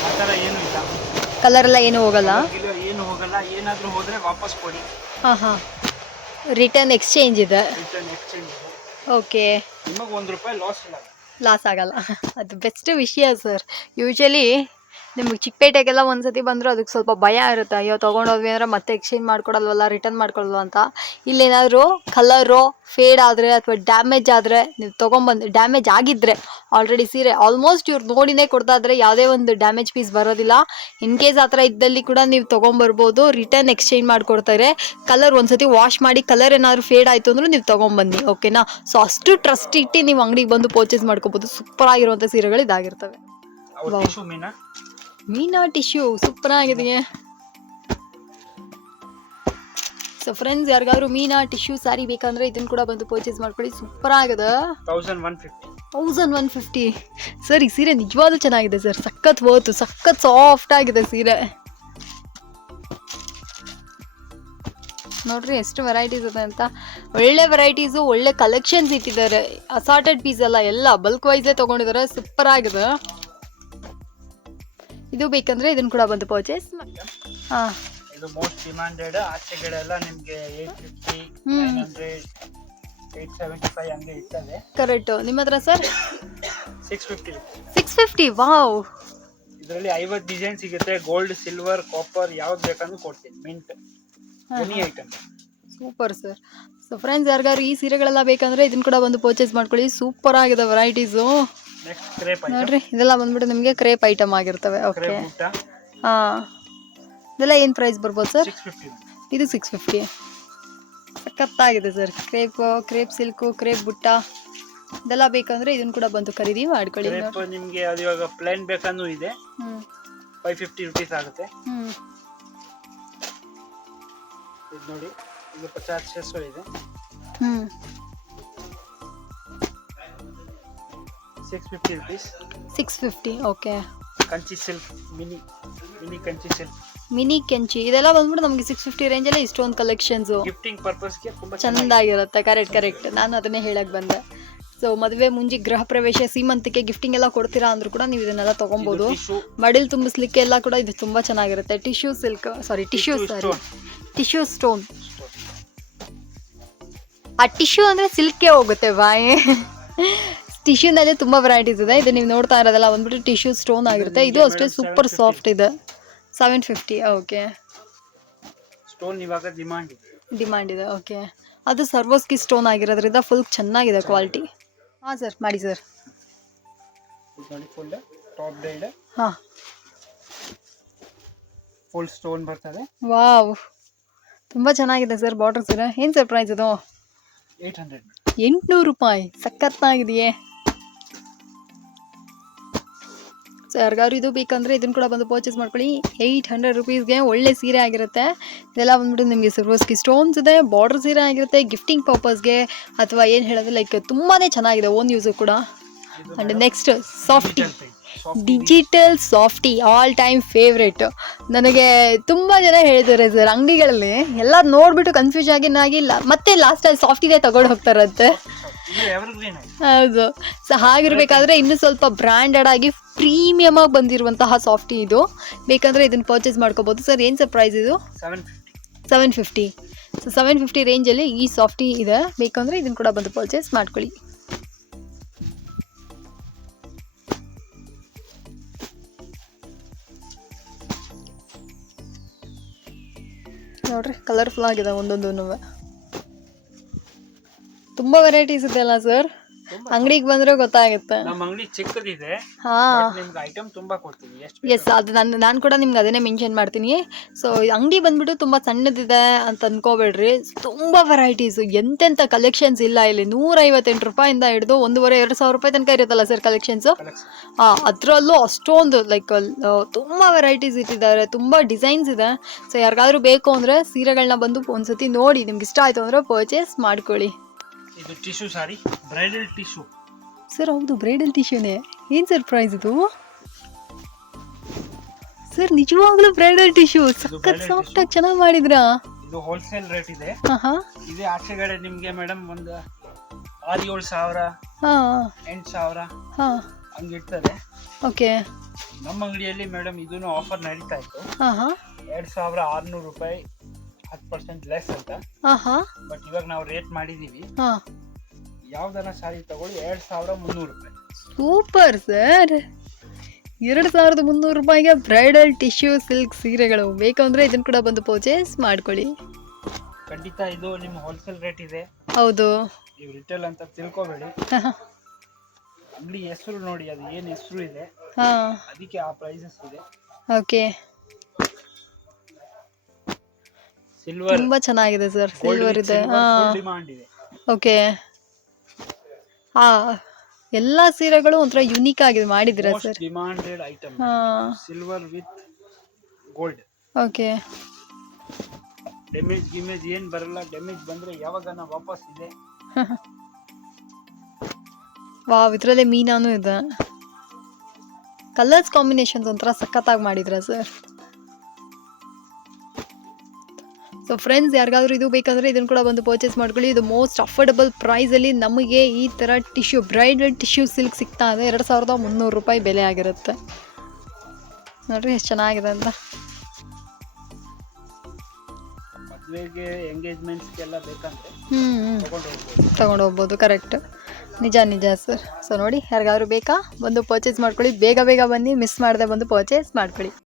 Speaker 2: ಆ ಥರ ಏನು ಇಲ್ಲ.
Speaker 1: ಕಲರ್ ಎಲ್ಲ ಏನು ಹೋಗಲ್ಲ?
Speaker 2: ಇಲ್ಲ ಏನು ಹೋಗಲ್ಲ. ಏನಾದರೂ ಹೋದರೆ ವಾಪಸ್ ಕೊಡಿ.
Speaker 1: ಹಾಂ ಹಾಂ. ರಿಟರ್ನ್ ಎಕ್ಸ್ಚೇಂಜ್ ಇದೆ.
Speaker 2: ರಿಟರ್ನ್ ಎಕ್ಸ್ಚೇಂಜ್
Speaker 1: ಓಕೆ
Speaker 2: ನಿಮಗೆ ಒಂದು ರೂಪಾಯಿ ಲಾಸ್ ಇಲ್ಲ.
Speaker 1: ಲಾಸ್ ಆಗಲ್ಲ. ಅದು ಬೆಸ್ಟ್ ವಿಷಯ ಸರ್ ಯೂಶಲಿ ನಿಮಗೆ ಚಿಕ್ಕಪೇಟೆಗೆಲ್ಲ ಒಂದ್ಸತಿ ಬಂದರೂ ಅದಕ್ಕೆ ಸ್ವಲ್ಪ ಭಯ ಇರುತ್ತೆ. ಅಯ್ಯೋ, ತೊಗೊಂಡೋದ್ವಿ ಅಂದರೆ ಮತ್ತೆ ಎಕ್ಸ್ಚೇಂಜ್ ಮಾಡ್ಕೊಡಲ್ವಲ್ಲ ರಿಟರ್ನ್ ಮಾಡ್ಕೊಡಲ್ವ ಅಂತ. ಇಲ್ಲೇನಾದರೂ ಕಲರು ಫೇಡ್ ಆದರೆ ಅಥವಾ ಡ್ಯಾಮೇಜ್ ಆದರೆ ನೀವು ತೊಗೊಂಬಂದು ಡ್ಯಾಮೇಜ್ ಆಗಿದ್ದರೆ ಆಲ್ರೆಡಿ ಸೀರೆ ಆಲ್ಮೋಸ್ಟ್ ಇವ್ರು ನೋಡಿನೇ ಕೊಡ್ತಾ ಇದ್ರೆ ಯಾವುದೇ ಒಂದು ಡ್ಯಾಮೇಜ್ ಪೀಸ್ ಬರೋದಿಲ್ಲ. ಇನ್ ಕೇಸ್ ಆ ಥರ ಇದ್ದಲ್ಲಿ ಕೂಡ ನೀವು ತೊಗೊಂಬರ್ಬೋದು ರಿಟರ್ನ್ ಎಕ್ಸ್ಚೇಂಜ್ ಮಾಡಿಕೊಡ್ತಾರೆ ಕಲರ್ ಒಂದ್ಸತಿ ವಾಶ್ ಮಾಡಿ ಕಲರ್ ಏನಾದರೂ ಫೇಡ್ ಆಯಿತು ಅಂದ್ರೆ ನೀವು ತೊಗೊಂಬನ್ನಿ ಓಕೆನಾ ಸೊ ಅಷ್ಟು ಟ್ರಸ್ಟ್ ಇಟ್ಟು ನೀವು ಅಂಗಡಿಗೆ ಬಂದು ಪರ್ಚೇಸ್ ಮಾಡ್ಕೋಬೋದು. ಸೂಪರ್ ಆಗಿರುವಂಥ ಸೀರೆಗಳು ಇದಾಗಿರ್ತವೆ.
Speaker 2: ಮೀನಾ
Speaker 1: ಟಿಶ್ಯೂ ಸೂಪರ್ ಆಗಿದೆ. ಸೊ ಫ್ರೆಂಡ್ಸ್ ಯಾರಿಗಾದ್ರು ಮೀನಾ ಟಿಶ್ಯೂ ಸಾರಿ ಬೇಕಂದ್ರೆ ಇದನ್ನ ಕೂಡ ಬಂದು ಪರ್ಚೇಸ್ ಮಾಡ್ಕೊಳ್ಳಿ. ಸೂಪರ್ ಆಗಿದೆ.
Speaker 2: Thousand one fifty
Speaker 1: thousand one fifty sir ಈ ಸೀರೆ ನಿಜವಾಗ್ಲೂ ಚೆನ್ನಾಗಿದೆ ಸರ್. ಸಖತ್ ಓತು ಸಖತ್ ಸಾಫ್ಟ್ ಆಗಿದೆ ಸೀರೆ. ನೋಡ್ರಿ ಎಷ್ಟು ವೆರೈಟೀಸ್ ಇದೆ ಅಂತ. ಒಳ್ಳೆ ವೆರೈಟೀಸು ಒಳ್ಳೆ ಕಲೆಕ್ಷನ್ಸ್ ಇಟ್ಟಿದ್ದಾರೆ. ಅಸಾರ್ಟೆಡ್ ಪೀಸ್ ಎಲ್ಲ ಎಲ್ಲ ಬಲ್ಕ್ ವೈಸೇ ತೊಗೊಂಡಿದ್ದಾರೆ. ಸೂಪರ್ ಆಗಿದೆ. ಇದು ಬೇಕಂದ್ರೆ ಇದನ್ನ ಕೂಡ ಬಂದು ಪರ್ಚೇಸ್ ಹಾಂ.
Speaker 2: ಇದು ಮೋಸ್ಟ್ ಡಿಮ್ಯಾಂಡೆಡ್ ಆಚೆ ಕಡೆ ನಿಮಗೆ eight fifty hundred eight seventy five ಹಂಗೆ
Speaker 1: ಕರೆಕ್ಟು ನಿಮ್ಮ ಹತ್ರ sir
Speaker 2: six fifty
Speaker 1: six fifty wow
Speaker 2: ಇದರಲ್ಲಿ ಐವತ್ತು ಡಿಸೈನ್ ಸಿಗುತ್ತೆ. ಗೋಲ್ಡ್ ಸಿಲ್ವರ್ ಕಾಪರ್ ಯಾವ್ದು ಬೇಕಂದ್ರೂ ಕೊಡ್ತೀನಿ. Mint any item
Speaker 1: super sir so friends ಯಾರಿಗಾದ್ರು ಈ ಸೀರೆಗಳೆಲ್ಲ ಬೇಕಂದ್ರೆ ಇದನ್ನ ಕೂಡ ಬಂದು ಪರ್ಚೇಸ್ ಮಾಡ್ಕೊಳ್ಳಿ. ಸೂಪರ್ ಆಗಿದೆ ವೆರೈಟೀಸು ನೋಡ್ರಿ ಇದೆಲ್ಲ ಬಂದ್ಬಿಟ್ಟು ನಿಮಗೆ ಕ್ರೇಪ್ ಐಟಮ್ ಆಗಿರ್ತವೆ ಓಕೆ ಹಾಂ. ಇದೆಲ್ಲ ಏನು ಪ್ರೈಸ್ ಬರ್ಬೋದು ಸರ್ ಇದು. ಸಿಕ್ಸ್ ಫಿಫ್ಟಿ ಸಖತ್ತಾಗಿದೆ sir crepe crepe silk crepe ಬುಟ್ಟ ಇದೆಲ್ಲ ಬೇಕಂದ್ರೆ ಇದನ್ನು ಕೂಡ ಬಂದು ಖರೀದಿ ಮಾಡ್ಕೊಳ್ಳಿ
Speaker 2: ನಿಮಗೆ ಅದು ಇವಾಗ ಪ್ಲೇನ್ ಬೇಕಂದ್ರೂ ಇದೆ. ಫೈವ್ ಫಿಫ್ಟಿ ರುಪೀಸ್ ಆಗುತ್ತೆ. ಇದು ನೋಡಿ ಇದು ಪಚಾಸ್ ಇದೆ
Speaker 1: ಹ್ಞೂ
Speaker 2: six fifty rupees
Speaker 1: six fifty okay
Speaker 2: Kanchi silk mini mini Kanchi silk
Speaker 1: mini Kanchi ಇದೆಲ್ಲ ಬಂದ್ಬಿಟ್ಟು ನಮಗೆ ಸಿಕ್ಸ್ ಫಿಫ್ಟಿ ರೇಂಜಲ್ಲೇ ಇಷ್ಟೊಂದು ಕಲೆಕ್ಷನ್ಸು
Speaker 2: ಗಿಫ್ಟಿಂಗ್ ಪರ್ಪಸ್ಗೆ ತುಂಬ ತುಂಬಾ
Speaker 1: ಚೆಂದಾಗಿರುತ್ತೆ ಕರೆಕ್ಟ್ ಕರೆಕ್ಟ್ ನಾನು ಅದನ್ನೇ ಹೇಳಕ್ ಬಂದೆ. ಸೊ ಮದುವೆ ಮುಂಜಿ ಗೃಹ ಪ್ರವೇಶ ಸೀಮಂತಿಕೆ ಗಿಫ್ಟಿಂಗ್ ಎಲ್ಲ ಕೊಡ್ತೀರಾ ಅಂದ್ರೂ ಕೂಡ ನೀವು ಇದನ್ನೆಲ್ಲ ತಗೊಬೋದು. ಮಡಿಲ್ ತುಂಬಿಸ್ಲಿಕ್ಕೆ ಎಲ್ಲ ಕೂಡ ಇದು ತುಂಬಾ ಚೆನ್ನಾಗಿರುತ್ತೆ. Tissue silk saree tissue saree. Tissue stone ಆ ಟಿಶ್ಯೂ ಅಂದ್ರೆ ಸಿಲ್ಕೇ ಹೋಗುತ್ತೆ ಬಾಯಿ. ಟಿಶ್ಯೂನಲ್ಲಿ ತುಂಬಾ ವೆರೈಟೀಸ್ ಇದೆ. ಇದು ನೀವು ನೋಡ್ತಾ ಇರೋದಲ್ಲ ಬಂದ್ಬಿಟ್ಟು ಟಿಶ್ಯೂ ಸ್ಟೋನ್ ಆಗಿರುತ್ತೆ. ಇದು ಅಷ್ಟೇ ಸೂಪರ್ ಸಾಫ್ಟ್ ಇದೆ. ಸೆವೆನ್ ಫಿಫ್ಟಿ ಓಕೆ
Speaker 2: ಸ್ಟೋನ್ ಇವಾಗ ಡಿಮಾಂಡ್ ಇದೆ.
Speaker 1: ಡಿಮಾಂಡ್ ಇದೆ ಓಕೆ ಅದು ಸರ್ವೋಸ್ಕಿ ಸ್ಟೋನ್ ಆಗಿರೋದ್ರಿಂದ ಫುಲ್ ಚೆನ್ನಾಗಿದೆ ಕ್ವಾಲಿಟಿ ಹಾಂ ಸರ್ ಮಾಡಿ ಸರ್
Speaker 2: ಫುಲ್ ಟಾಪ್
Speaker 1: ಹಾಂ.
Speaker 2: ಫುಲ್ ಸ್ಟೋನ್ ಬರ್ತದೆ.
Speaker 1: ವಾವ್ ತುಂಬ ಚೆನ್ನಾಗಿದೆ ಸರ್ ಬಾರ್ಡರ್ ಸರ್ ಏನು ಸರ್ ಪ್ರೈಸ್
Speaker 2: ಏಯ್ಟ್ ಹಂಡ್ರೆಡ್
Speaker 1: ಎಂಟುನೂರು ರೂಪಾಯಿ. ಸಖತ್ತಾಗಿದೆಯೇ. ಸೊ ಯಾರಿಗಾದ್ರು ಇದು ಬೇಕಂದರೆ ಇದನ್ನು ಕೂಡ ಬಂದು ಪರ್ಚೇಸ್ ಮಾಡ್ಕೊಳ್ಳಿ. ಏಯ್ಟ್ ಹಂಡ್ರೆಡ್ ರುಪೀಸ್ಗೆ ಒಳ್ಳೆ ಸೀರೆ ಆಗಿರುತ್ತೆ. ಇದೆಲ್ಲ ಬಂದ್ಬಿಟ್ಟು ನಿಮಗೆ ಸರ್ವಸ್ಕಿ ಸ್ಟೋನ್ಸ್ ಇದೆ ಬಾರ್ಡರ್ ಸೀರೆ ಆಗಿರುತ್ತೆ ಗಿಫ್ಟಿಂಗ್ ಪರ್ಪಸ್ಗೆ ಅಥವಾ ಏನು ಹೇಳೋದು ಲೈಕ್ ತುಂಬಾ ಚೆನ್ನಾಗಿದೆ ಓನ್ ಯೂಸು ಕೂಡ. And next softy digital softy all time favourite ನನಗೆ ತುಂಬ ಜನ ಹೇಳಿದ್ದಾರೆ ಸರ್ ಅಂಗಡಿಗಳಲ್ಲಿ. ಎಲ್ಲ ನೋಡ್ಬಿಟ್ಟು ಕನ್ಫ್ಯೂಷನ್ ಆಗಿ ಮತ್ತೆ ಲಾಸ್ಟಲ್ಲಿ ಸಾಫ್ಟಿದೆ ತಗೊಂಡು ಹೋಗ್ತಾರಂತೆ ಹೌದು. ಸೊ ಹಾಗಿರ್ಬೇಕಾದ್ರೆ ಇನ್ನೂ ಸ್ವಲ್ಪ ಬ್ರ್ಯಾಂಡೆಡ್ ಆಗಿ ಪ್ರೀಮಿಯಮ್ ಆಗಿ ಬಂದಿರುವಂತಹ ಸಾಫ್ಟಿ ಇದು. ಬೇಕಂದ್ರೆ ಇದನ್ನ ಪರ್ಚೇಸ್ ಮಾಡ್ಕೋಬಹುದು ಸರ್ ಏನು ಸರ್ಪ್ರೈಸ್ ಇದು?
Speaker 2: Seven fifty
Speaker 1: seven fifty so seven fifty ರೇಂಜಲ್ಲಿ ಈ ಸಾಫ್ಟಿ ಇದೆ. ಬೇಕಂದ್ರೆ ಇದನ್ನ ಕೂಡ ಬಂದು ಪರ್ಚೇಸ್ ಮಾಡ್ಕೊಳ್ಳಿ. ನೋಡ್ರಿ ಕಲರ್ಫುಲ್ ಆಗಿದೆ ಒಂದೊಂದು ತುಂಬ ವೆರೈಟೀಸ್ ಇದೆ ಅಲ್ಲ ಸರ್ ಅಂಗಡಿಗೆ ಬಂದ್ರೆ ಗೊತ್ತಾಗುತ್ತೆ.
Speaker 2: ನಮ್ಮ ಅಂಗಡಿ ಚಿಕ್ಕದಿದೆ
Speaker 1: ಹಾ.
Speaker 2: ನಿಮ್ಗೆ ಐಟಮ್ ತುಂಬಾ ಕೊಡ್ತೀನಿ. ಎಷ್ಟು
Speaker 1: ಎಸ್ ಅದು ನಾನು ನಾನು ಕೂಡ ನಿಮ್ಗೆ ಅದನ್ನೇ ಮೆನ್ಷನ್ ಮಾಡ್ತೀನಿ. ಸೊ ಅಂಗಡಿ ಬಂದ್ಬಿಟ್ಟು ತುಂಬ ಸಣ್ಣದಿದೆ ಅಂತ ಅನ್ಕೋಬೇಡ್ರಿ. ತುಂಬ ವೆರೈಟೀಸು ಎಂತೆಂಥ ಕಲೆಕ್ಷನ್ಸ್ ಇಲ್ಲ ಇಲ್ಲಿ. ನೂರೈವತ್ತೆಂಟು ರೂಪಾಯಿಂದ ಹಿಡಿದು ಒಂದೂವರೆ ಎರಡು ಸಾವಿರ ರೂಪಾಯಿ ತನಕ ಇರುತ್ತಲ್ಲ ಸರ್ ಕಲೆಕ್ಷನ್ಸು
Speaker 2: ಕಲೆಕ್ಷನ್
Speaker 1: ಹಾಂ ಅದರಲ್ಲೂ ಅಷ್ಟೊಂದು ಲೈಕ್ ತುಂಬ ವೆರೈಟೀಸ್ ಇಟ್ಟಿದ್ದಾರೆ. ತುಂಬ ಡಿಸೈನ್ಸ್ ಇದೆ. ಸೊ ಯಾರಿಗಾದ್ರೂ ಬೇಕು ಅಂದರೆ ಸೀರೆಗಳನ್ನ ಬಂದು ಒಂದ್ಸತಿ ನೋಡಿ. ನಿಮ್ಗೆ ಇಷ್ಟ ಆಯಿತು ಅಂದರೆ ಪರ್ಚೇಸ್ ಮಾಡ್ಕೊಳ್ಳಿ.
Speaker 2: ಇದು tissue saree bridal tissue.
Speaker 1: Sir ಹೌದು ಬ್ರೈಡಲ್ ಟಿಶ್ಯೂನೇ. ಏನು ಸರ್ ಪ್ರೈಸ್ ಇದು? ಸರ್ ನಿಜವಾಗ್ಲೂ ಬ್ರೈಡಲ್ ಟಿಶ್ಯೂ. ಸಖತ್ ಸಾಫ್ಟ್ ಆಗಿ ಚೆನ್ನಾಗಿ ಮಾಡಿದ್ರಾ?
Speaker 2: ಇದು ಹೋಲ್ಸೇಲ್ ರೇಟ್ ಇದೆ. ಇದೇ ಆಚೆಗಡೆ ನಿಮಗೆ ಮೇಡಮ್ ಒಂದು ಆರು ಏಳು ಸಾವಿರ
Speaker 1: ಹಾಂ.
Speaker 2: ಎಂಟು ಸಾವಿರ ಹಂಗಿರ್ತದೆ
Speaker 1: ಓಕೆ.
Speaker 2: ನಮ್ಮ ಅಂಗಡಿಯಲ್ಲಿ ಮೇಡಮ್ ಇದನ್ನು ಆಫರ್ ನಡೀತಾ ಇತ್ತು. ಎರಡು ಸಾವಿರ ಆರುನೂರು ರೂಪಾಯಿ ಹತ್ತು ಪರ್ಸೆಂಟ್ ಲೆಸ್ ಅಂತ.
Speaker 1: ಹಾಂ ಹಾಂ
Speaker 2: ಬಟ್ ಇವಾಗ ನಾವು ರೇಟ್ ಮಾಡಿದ್ದೀವಿ
Speaker 1: ಹಾಂ.
Speaker 2: ಯಾವ್ದನ್ನ ಸಾರಿ ತಗೊಳ್ಳಿ ಎರಡು ಸಾವಿರ ಮುನ್ನೂರು ರೂಪಾಯಿ.
Speaker 1: ಸೂಪರ್ ಸರ್ ಎರಡು ಸಾವಿರದ ಮುನ್ನೂರು ರೂಪಾಯಿಗೆ ಬ್ರೈಡಲ್ ಟಿಶ್ಯೂ ಸಿಲ್ಕ್ ಸೀರೆಗಳು ಬೇಕಂದ್ರೆ ಇದನ್ನು ಕೂಡ ಬಂದು ಪರ್ಚೇಸ್ ಮಾಡ್ಕೊಳ್ಳಿ.
Speaker 2: ಖಂಡಿತ ಇದು ನಿಮ್ಮ ಹೋಲ್ಸೇಲ್ ರೇಟ್ ಇದೆ.
Speaker 1: ಹೌದು.
Speaker 2: ನೀವು ರಿಟೇಲ್ ಅಂತ ತಿಳ್ಕೊಬೇಡಿ. ಅಂಗಡಿ ಹೆಸರು ನೋಡಿ ಅದು ಏನು ಹೆಸರು ಇದೆ.
Speaker 1: ಹಾಂ.
Speaker 2: ಅದಕ್ಕೆ ಆ ಪ್ರೈಸಸ್ ಇದೆ.
Speaker 1: ಓಕೆ
Speaker 2: ಸಿಲ್ವರ್
Speaker 1: ತುಂಬಾ ಚೆನ್ನಾಗಿದೆ ಸರ್ ಸಿಲ್ವರ್ ಇದೆ. ಹಾ.
Speaker 2: ಡಿಮಾಂಡ್ ಇದೆ.
Speaker 1: ಓಕೆ ಹಾ. ಎಲ್ಲ ಸೀರೆಗಳು ಒಂಥರ ಯುನೀಕ್ ಆಗಿದೆ ಮಾಡಿದ್ದೀರಾ ಸರ್
Speaker 2: ಡಿಮಾಂಡೆಡ್ ಐಟಮ್
Speaker 1: ಹಾಂ.
Speaker 2: Silver with gold
Speaker 1: okay
Speaker 2: damage ಗಿಮೇಜ್ ಏನು ಬರಲ್ಲ. ಡ್ಯಾಮೇಜ್ ಬಂದ್ರೆ ಯಾವಾಗ ವಾಪಸ್ ಇದೆ.
Speaker 1: ವಾವ್ ಇದರಲ್ಲೇ ಮೀನಾನು ಇದೆ. ಕಲರ್ಸ್ ಕಾಂಬಿನೇಷನ್ಸ್ ಒಂಥರ ಸಖತ್ತಾಗಿ ಮಾಡಿದ್ರ ಸರ್ ಸೊ ಫ್ರೆಂಡ್ಸ್ ಯಾರಿಗಾದ್ರೂ ಇದು ಬೇಕಂದ್ರೆ ಇದನ್ನು ಕೂಡ ಬಂದು ಪರ್ಚೇಸ್ ಮಾಡ್ಕೊಳ್ಳಿ. ಇದು ಮೋಸ್ಟ್ ಅಫೋರ್ಡಬಲ್ ಪ್ರೈಸಲ್ಲಿ ನಮಗೆ ಈ ಥರ ಟಿಶ್ಯೂ ಬ್ರೈಡೆಡ್ ಟಿಶ್ಯೂ ಸಿಲ್ಕ್ ಸಿಗ್ತಾ ಇದೆ. ಎರಡು ಸಾವಿರದ ಮುನ್ನೂರು ರೂಪಾಯಿ ಬೆಲೆ ಆಗಿರುತ್ತೆ. ನೋಡ್ರಿ ಎಷ್ಟು ಚೆನ್ನಾಗಿದೆ ಅಂತ. ತಗೊಂಡು ಹೋಗ್ಬೋದು. ಕರೆಕ್ಟ್ ನಿಜ ನಿಜ ಸರ್ ಸೊ ನೋಡಿ ಯಾರಿಗಾದ್ರೂ ಬೇಕಾ ಬಂದು ಪರ್ಚೇಸ್ ಮಾಡ್ಕೊಳ್ಳಿ. ಬೇಗ ಬೇಗ ಬನ್ನಿ ಮಿಸ್ ಮಾಡದೆ ಬಂದು ಪರ್ಚೇಸ್ ಮಾಡ್ಕೊಳ್ಳಿ.